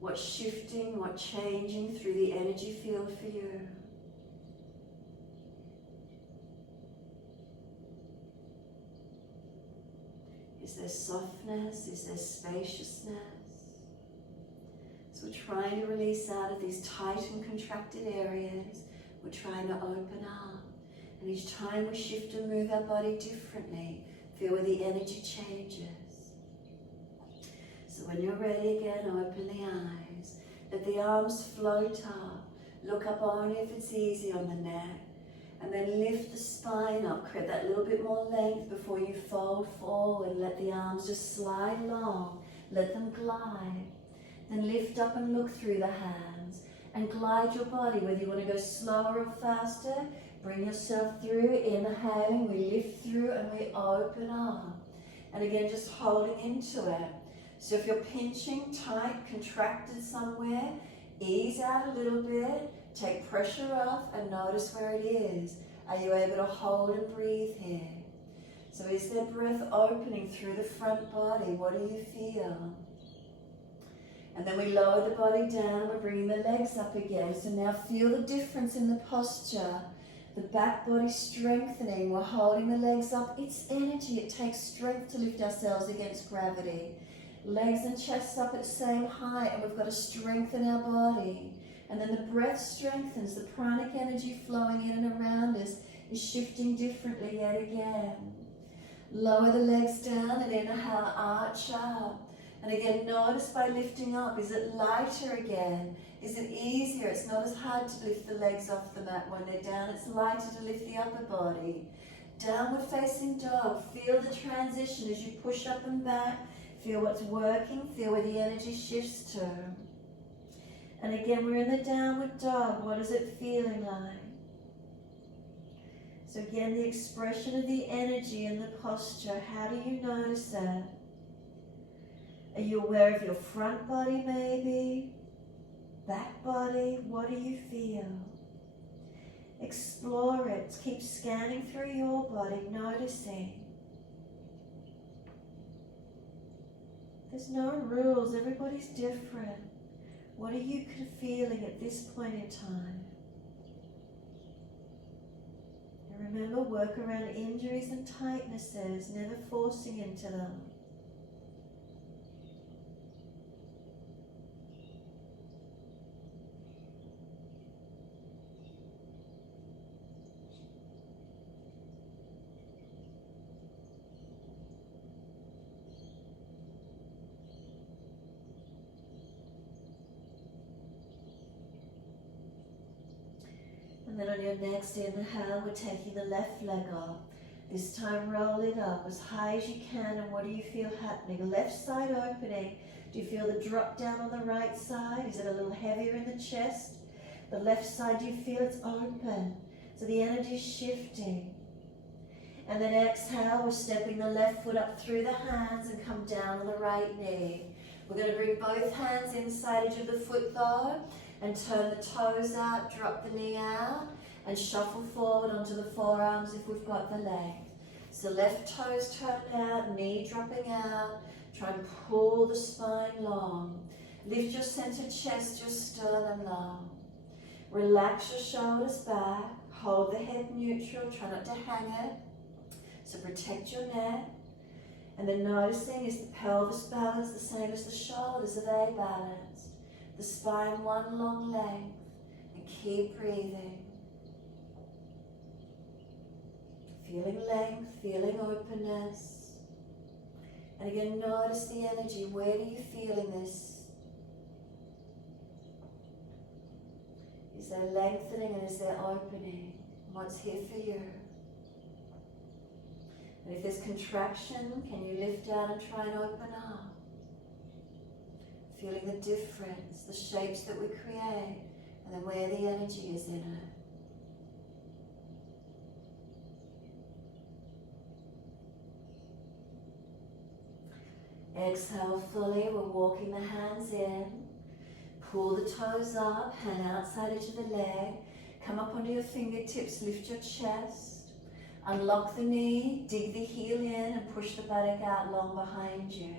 what's shifting, what's changing through the energy field for you. Is there softness? Is there spaciousness? So we're trying to release out of these tight and contracted areas. We're trying to open up. And each time we shift and move our body differently, feel where the energy changes. So when you're ready again, open the eyes. Let the arms float up. Look up only if it's easy on the neck. And then lift the spine up. Create that little bit more length before you fold forward. Let the arms just slide along. Let them glide. Then lift up and look through the hands. And glide your body, whether you want to go slower or faster. Bring yourself through. Inhaling, we lift through and we open up. And again, just holding into it. So if you're pinching, tight, contracted somewhere, ease out a little bit. Take pressure off and notice where it is. Are you able to hold and breathe here? So is there breath opening through the front body? What do you feel? And then we lower the body down. We're bringing the legs up again. So now feel the difference in the posture. The back body strengthening. We're holding the legs up. It's energy. It takes strength to lift ourselves against gravity. Legs and chest up at the same height, and we've got to strengthen our body. And then the breath strengthens. The pranic energy flowing in and around us is shifting differently yet again. Lower the legs down and inhale, arch up. And again, notice by lifting up, is it lighter again? Is it easier? It's not as hard to lift the legs off the mat when they're down. It's lighter to lift the upper body. Downward facing dog. Feel the transition as you push up and back. Feel what's working. Feel where the energy shifts to. And again, we're in the downward dog. What is it feeling like? So again, the expression of the energy in the posture. How do you notice that? Are you aware of your front body maybe? Back body? What do you feel? Explore it. Keep scanning through your body, noticing. There's no rules. Everybody's different. What are you feeling at this point in time? And remember, work around injuries and tightnesses, never forcing into them. And then on your next inhale, we're taking the left leg up. This time roll it up as high as you can. And what do you feel happening? Left side opening. Do you feel the drop down on the right side? Is it a little heavier in the chest? The left side, you feel it's open. So the energy is shifting. And then exhale, we're stepping the left foot up through the hands and come down on the right knee. We're going to bring both hands inside edge of the foot though, and turn the toes out, drop the knee out, and shuffle forward onto the forearms if we've got the length. So left toes turned out, knee dropping out. Try and pull the spine long. Lift your center chest, your sternum long. Relax your shoulders back. Hold the head neutral, try not to hang it. So protect your neck. And then noticing, is the pelvis balanced the same as the shoulders? Are they balanced? The spine one long length. And keep breathing. Feeling length, feeling openness. And again, notice the energy. Where do you feel in this? Is there lengthening and is there opening? What's here for you? And if there's contraction, can you lift out and try and open up? Feeling the difference, the shapes that we create, and then where the energy is in it. Exhale fully, we're walking the hands in. Pull the toes up, hand outside edge of the leg. Come up onto your fingertips, lift your chest. Unlock the knee, dig the heel in and push the buttock out long behind you.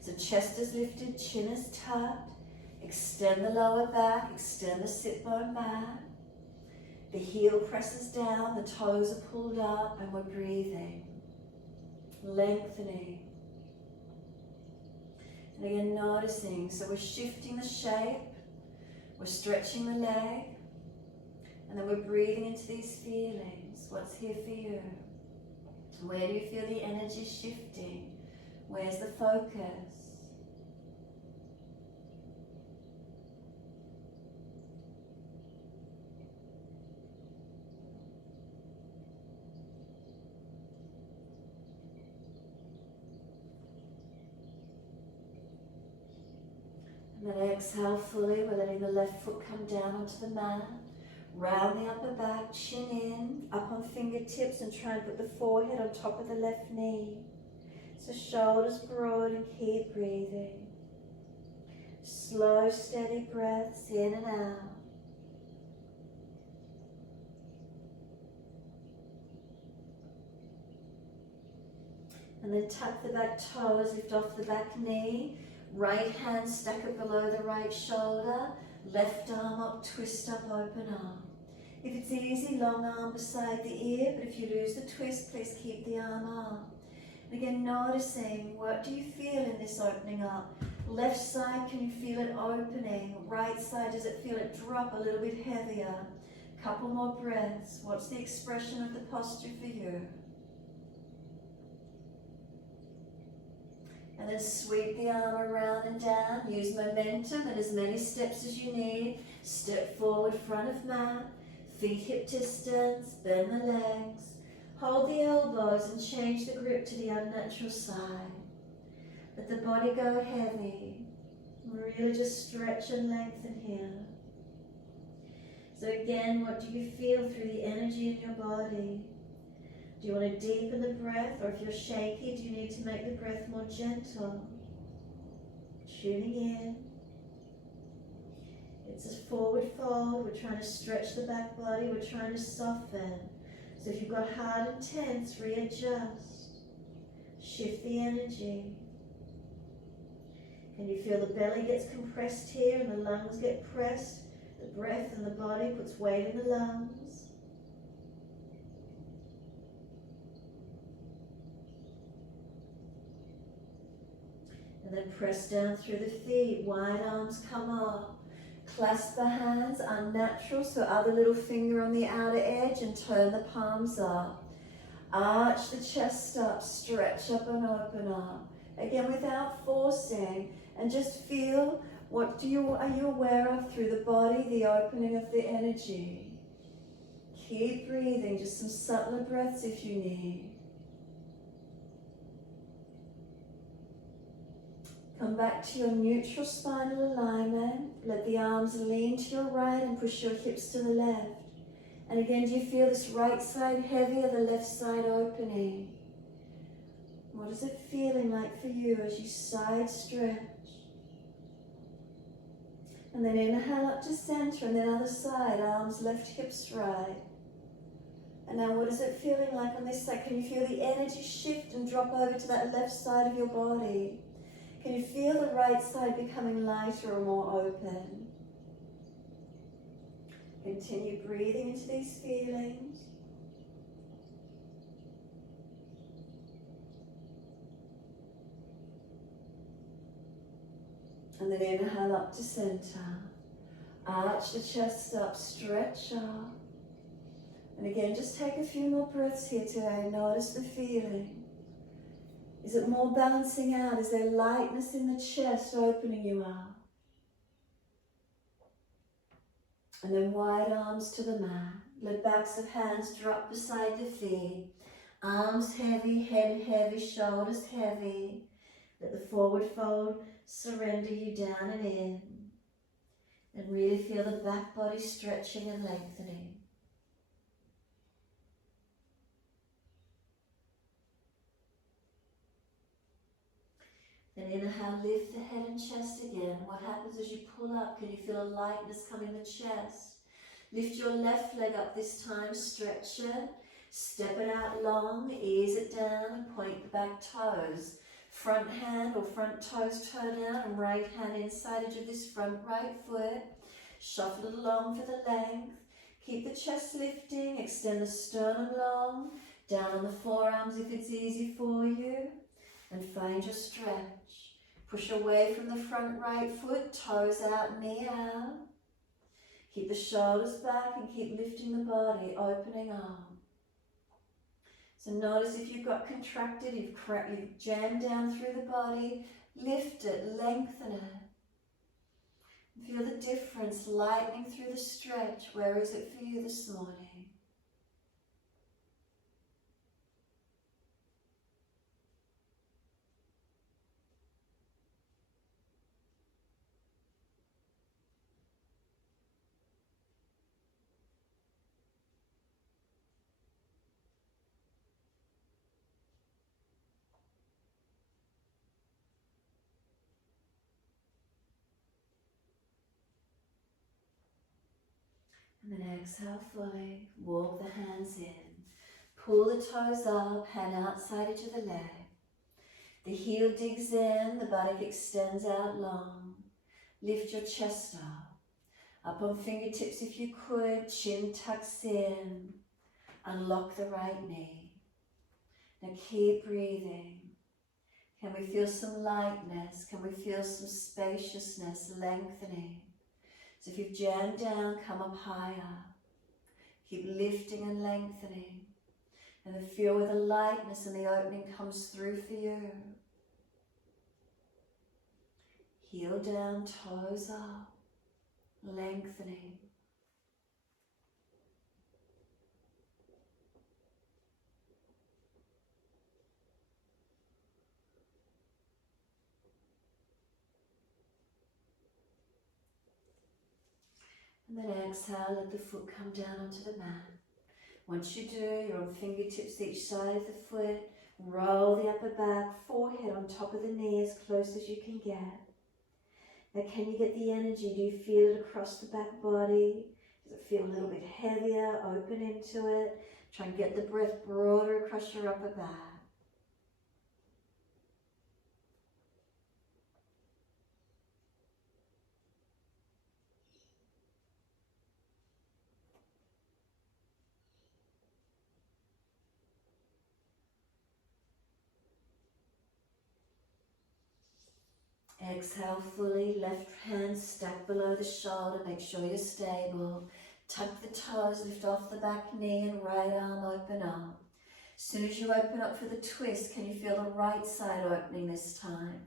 So chest is lifted, chin is tucked. Extend the lower back, extend the sit bone back. The heel presses down, the toes are pulled up, and we're breathing. Lengthening. And again, noticing, so we're shifting the shape, we're stretching the leg, and then we're breathing into these feelings. What's here for you? Where do you feel the energy shifting? Where's the focus? And then exhale fully, we're letting the left foot come down onto the mat. Round the upper back, chin in, up on fingertips, and try and put the forehead on top of the left knee. So shoulders broad and keep breathing. Slow, steady breaths in and out. And then tuck the back toes, lift off the back knee. Right hand stack it below the right shoulder. Left arm up, twist up, open arm. If it's easy, long arm beside the ear, but if you lose the twist, please keep the arm up. And again, noticing, what do you feel in this opening up? Left side, can you feel it opening? Right side, does it feel it drop a little bit heavier? Couple more breaths. What's the expression of the posture for you? And then sweep the arm around and down. Use momentum and as many steps as you need. Step forward, front of mat. Feet hip distance. Bend the legs. Hold the elbows and change the grip to the unnatural side. Let the body go heavy. Really just stretch and lengthen here. So again, what do you feel through the energy in your body? Do you want to deepen the breath, or if you're shaky, do you need to make the breath more gentle? Tuning in. It's a forward fold. We're trying to stretch the back body. We're trying to soften. So if you've got hard and tense, readjust. Shift the energy. Can you feel the belly gets compressed here and the lungs get pressed? The breath and the body puts weight in the lungs. And then press down through the feet, wide arms come up. Clasp the hands, unnatural, so other little finger on the outer edge and turn the palms up. Arch the chest up, stretch up and open up. Again, without forcing, and just feel what are you aware of through the body, the opening of the energy. Keep breathing, just some subtler breaths if you need. Come back to your neutral spinal alignment. Let the arms lean to your right and push your hips to the left. And again, do you feel this right side heavy or the left side opening? What is it feeling like for you as you side stretch? And then inhale up to center, and then other side, arms left, hips right. And now what is it feeling like on this side? Can you feel the energy shift and drop over to that left side of your body? Can you feel the right side becoming lighter or more open? Continue breathing into these feelings. And then inhale up to center. Arch the chest up, stretch up. And again, just take a few more breaths here today. Notice the feeling. Is it more balancing out? Is there lightness in the chest opening you up? And then wide arms to the mat. Let backs of hands drop beside the feet. Arms heavy, head heavy, shoulders heavy. Let the forward fold surrender you down and in. And really feel the back body stretching and lengthening. Then inhale, lift the head and chest again. What happens as you pull up? Can you feel a lightness come in the chest? Lift your left leg up this time, stretch it. Step it out long, ease it down and point the back toes. Front hand or front toes turn out and right hand inside edge of this front right foot. Shuffle it along for the length. Keep the chest lifting, extend the sternum long. Down on the forearms if it's easy for you. And find your stretch. Push away from the front right foot, toes out, knee out. Keep the shoulders back and keep lifting the body, opening up. So notice if you've got contracted, you've jammed down through the body, lift it, lengthen it. Feel the difference, lightening through the stretch. Where is it for you this morning? And then exhale fully, walk the hands in. Pull the toes up, hand outside edge of the leg. The heel digs in, the buttock extends out long. Lift your chest up. Up on fingertips if you could, chin tucks in. Unlock the right knee. Now keep breathing. Can we feel some lightness? Can we feel some spaciousness, lengthening? So if you've jammed down, come up higher. Keep lifting and lengthening. And then feel where the lightness and the opening comes through for you. Heel down, toes up, lengthening. And then exhale, let the foot come down onto the mat. Once you do, you're on fingertips each side of the foot. Roll the upper back, forehead on top of the knee as close as you can get. Now can you get the energy? Do you feel it across the back body? Does it feel a little bit heavier? Open into it. Try and get the breath broader across your upper back. Exhale fully, left hand stacked below the shoulder, make sure you're stable. Tuck the toes, lift off the back knee and right arm open up. As soon as you open up for the twist, can you feel the right side opening this time?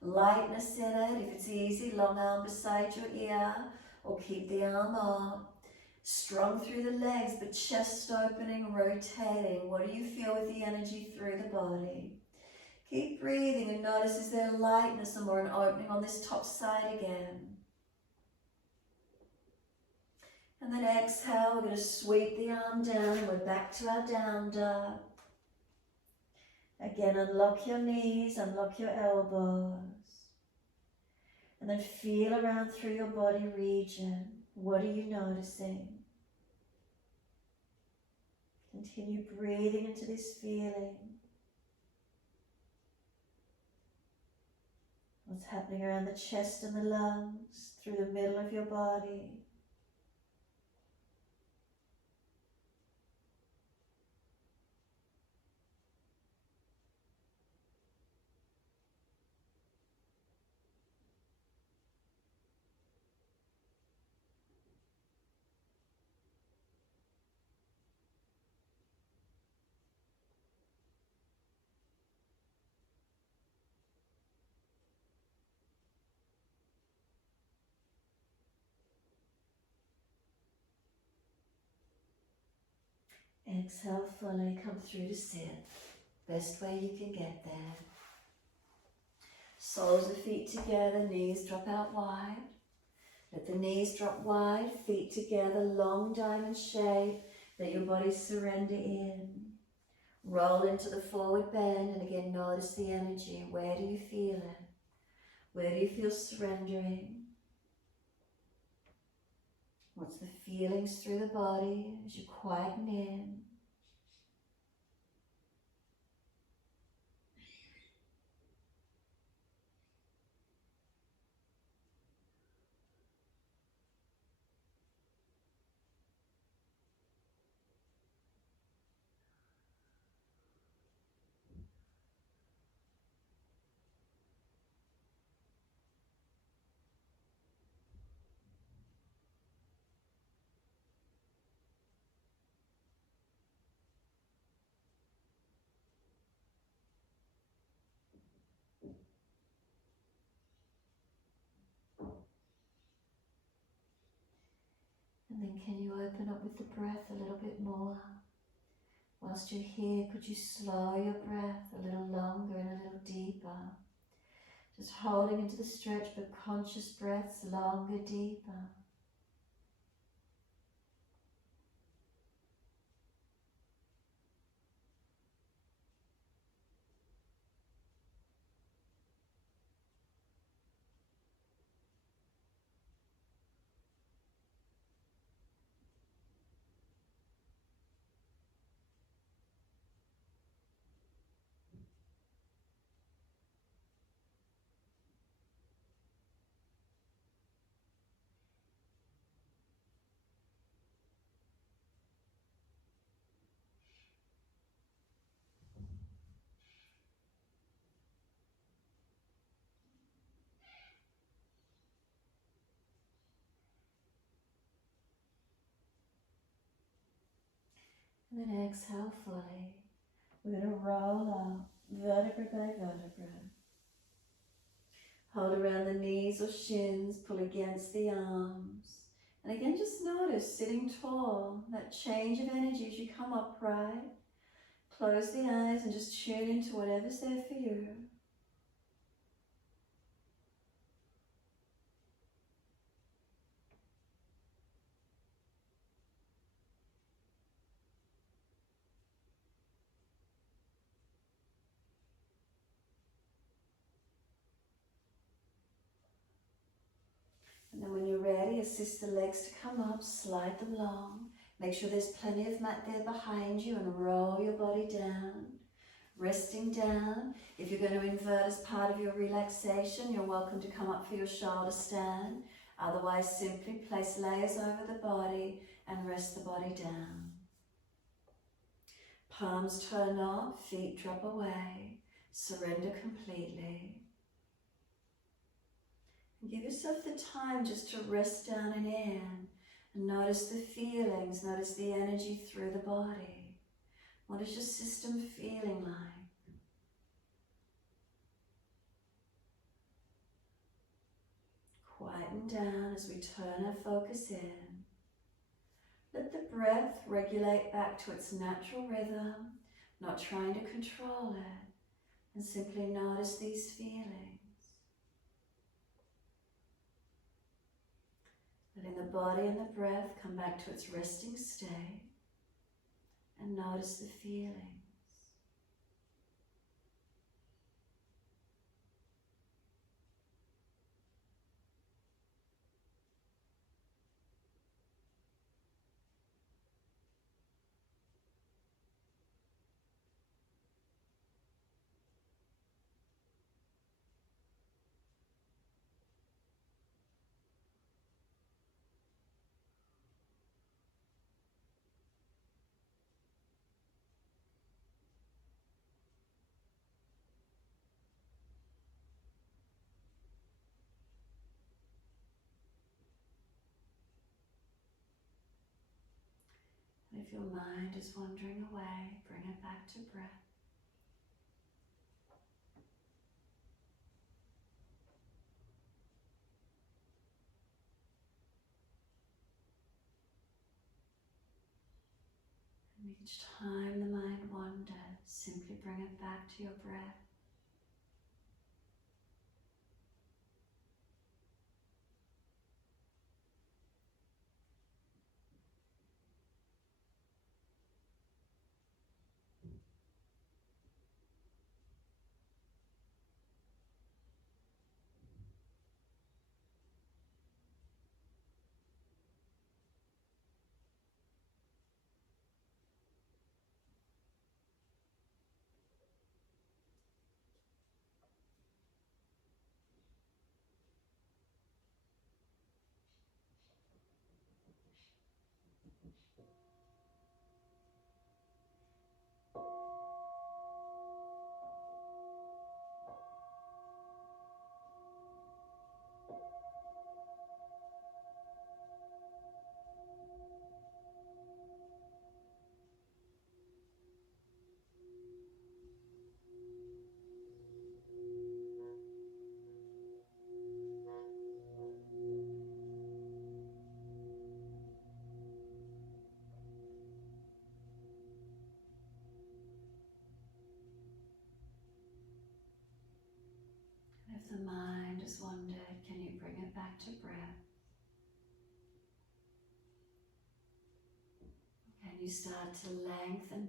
Lightness in it, if it's easy, long arm beside your ear, or keep the arm up. Strong through the legs, but chest opening, rotating. What do you feel with the energy through the body? Keep breathing and notice, is there lightness or more an opening on this top side again? And then exhale, we're going to sweep the arm down and we're back to our down dog. Again, unlock your knees, unlock your elbows. And then feel around through your body region. What are you noticing? Continue breathing into this feeling. What's happening around the chest and the lungs, through the middle of your body. Exhale fully, come through to sit. Best way you can get there. Soles of feet together, knees drop out wide. Let the knees drop wide, feet together, long diamond shape. Let your body surrender in. Roll into the forward bend and again notice the energy. Where do you feel it? Where do you feel surrendering? What's the feelings through the body as you quieten in? And then can you open up with the breath a little bit more? Whilst you're here, could you slow your breath a little longer and a little deeper? Just holding into the stretch, but conscious breaths longer, deeper. And then exhale fully. We're going to roll up, vertebra by vertebra. Hold around the knees or shins, pull against the arms. And again, just notice sitting tall, that change of energy as you come upright. Close the eyes and just tune into whatever's there for you. And then when you're ready, assist the legs to come up, slide them long. Make sure there's plenty of mat there behind you and roll your body down. Resting down. If you're going to invert as part of your relaxation, you're welcome to come up for your shoulder stand. Otherwise, simply place layers over the body and rest the body down. Palms turn up, feet drop away. Surrender completely. And give yourself the time just to rest down and in. And notice the feelings, notice the energy through the body. What is your system feeling like? Quieten down as we turn our focus in. Let the breath regulate back to its natural rhythm, not trying to control it. And simply notice these feelings. Letting the body and the breath come back to its resting state. And notice the feelings. And if your mind is wandering away, bring it back to breath. And each time the mind wanders, simply bring it back to your breath. And if the mind has wandered, can you bring it back to breath? Can you start to lengthen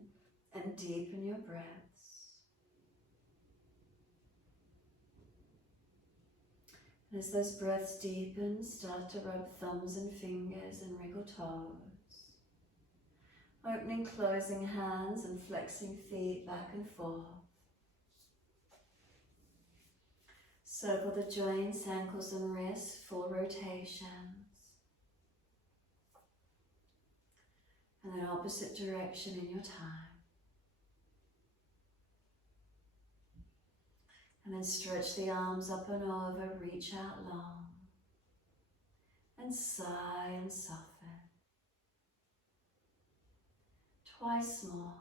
and deepen your breaths? And as those breaths deepen, start to rub thumbs and fingers and wriggle toes. Opening, closing hands and flexing feet back and forth. Circle the joints, ankles and wrists, full rotations. And then opposite direction in your time. And then stretch the arms up and over, reach out long. And sigh and soften. Twice more.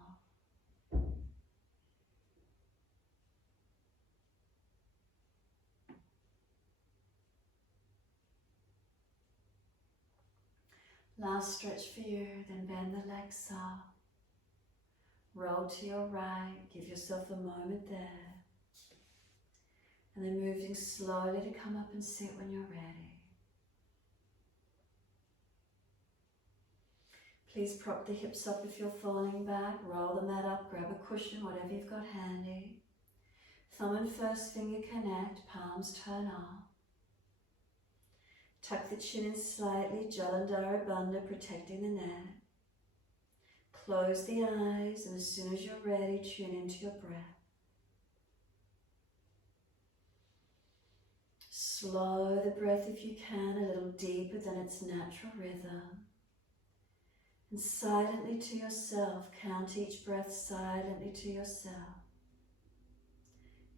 Last stretch for you, then bend the legs soft. Roll to your right, give yourself a moment there. And then moving slowly to come up and sit when you're ready. Please prop the hips up if you're falling back. Roll the mat up, grab a cushion, whatever you've got handy. Thumb and first finger connect, palms turn up. Tuck the chin in slightly, Jalandhara Bandha, protecting the neck. Close the eyes, and as soon as you're ready, tune into your breath. Slow the breath if you can, a little deeper than its natural rhythm. And silently to yourself, count each breath silently to yourself.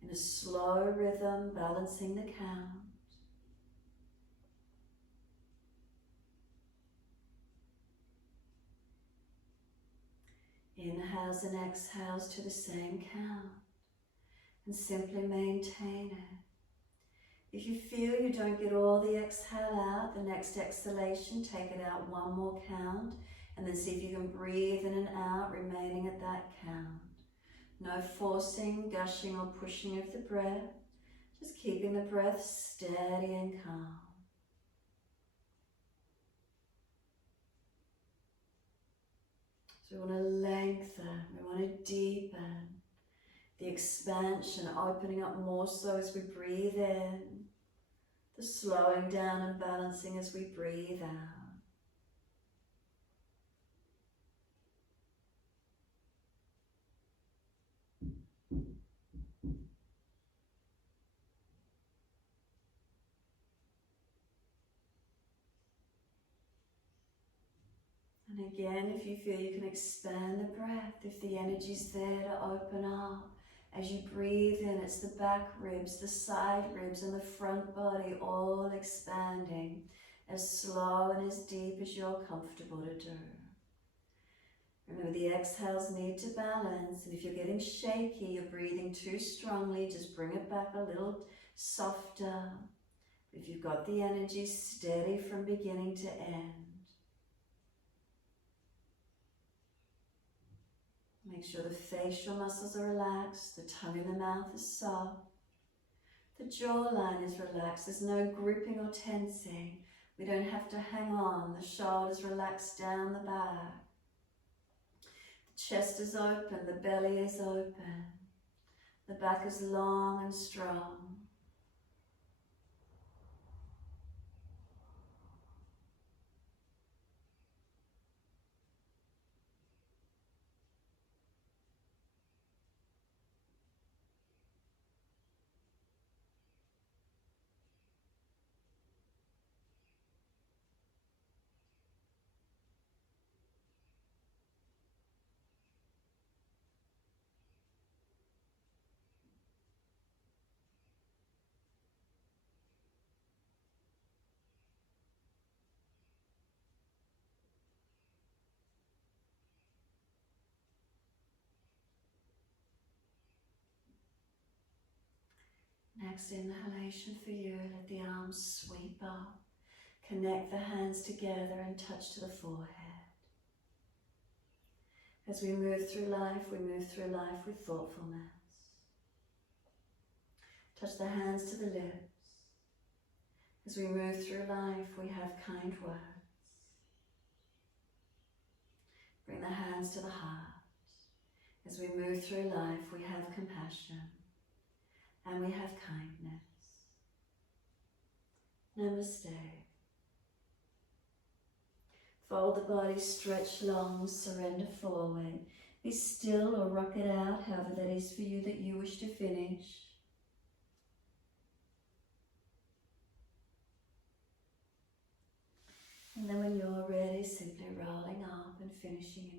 In a slow rhythm, balancing the count. Inhales and exhales to the same count. And simply maintain it. If you feel you don't get all the exhale out, the next exhalation, take it out one more count. And then see if you can breathe in and out, remaining at that count. No forcing, gushing or pushing of the breath. Just keeping the breath steady and calm. So we want to lengthen, we want to deepen the expansion, opening up more so as we breathe in, the slowing down and balancing as we breathe out. And again, if you feel you can expand the breath, if the energy's there to open up, as you breathe in, it's the back ribs, the side ribs and the front body all expanding as slow and as deep as you're comfortable to do. Remember, the exhales need to balance, and if you're getting shaky, you're breathing too strongly, just bring it back a little softer. If you've got the energy, steady from beginning to end. Make sure the facial muscles are relaxed, the tongue in the mouth is soft, the jawline is relaxed, there's no gripping or tensing. We don't have to hang on, the shoulders relax down the back. The chest is open, the belly is open, the back is long and strong. Next inhalation for you, let the arms sweep up. Connect the hands together and touch to the forehead. As we move through life with thoughtfulness. Touch the hands to the lips. As we move through life, we have kind words. Bring the hands to the heart. As we move through life, we have compassion and we have kindness. Namaste. Fold the body, stretch long, surrender forward. Be still or rock it out, however that is for you that you wish to finish. And then when you're ready, simply rolling up and finishing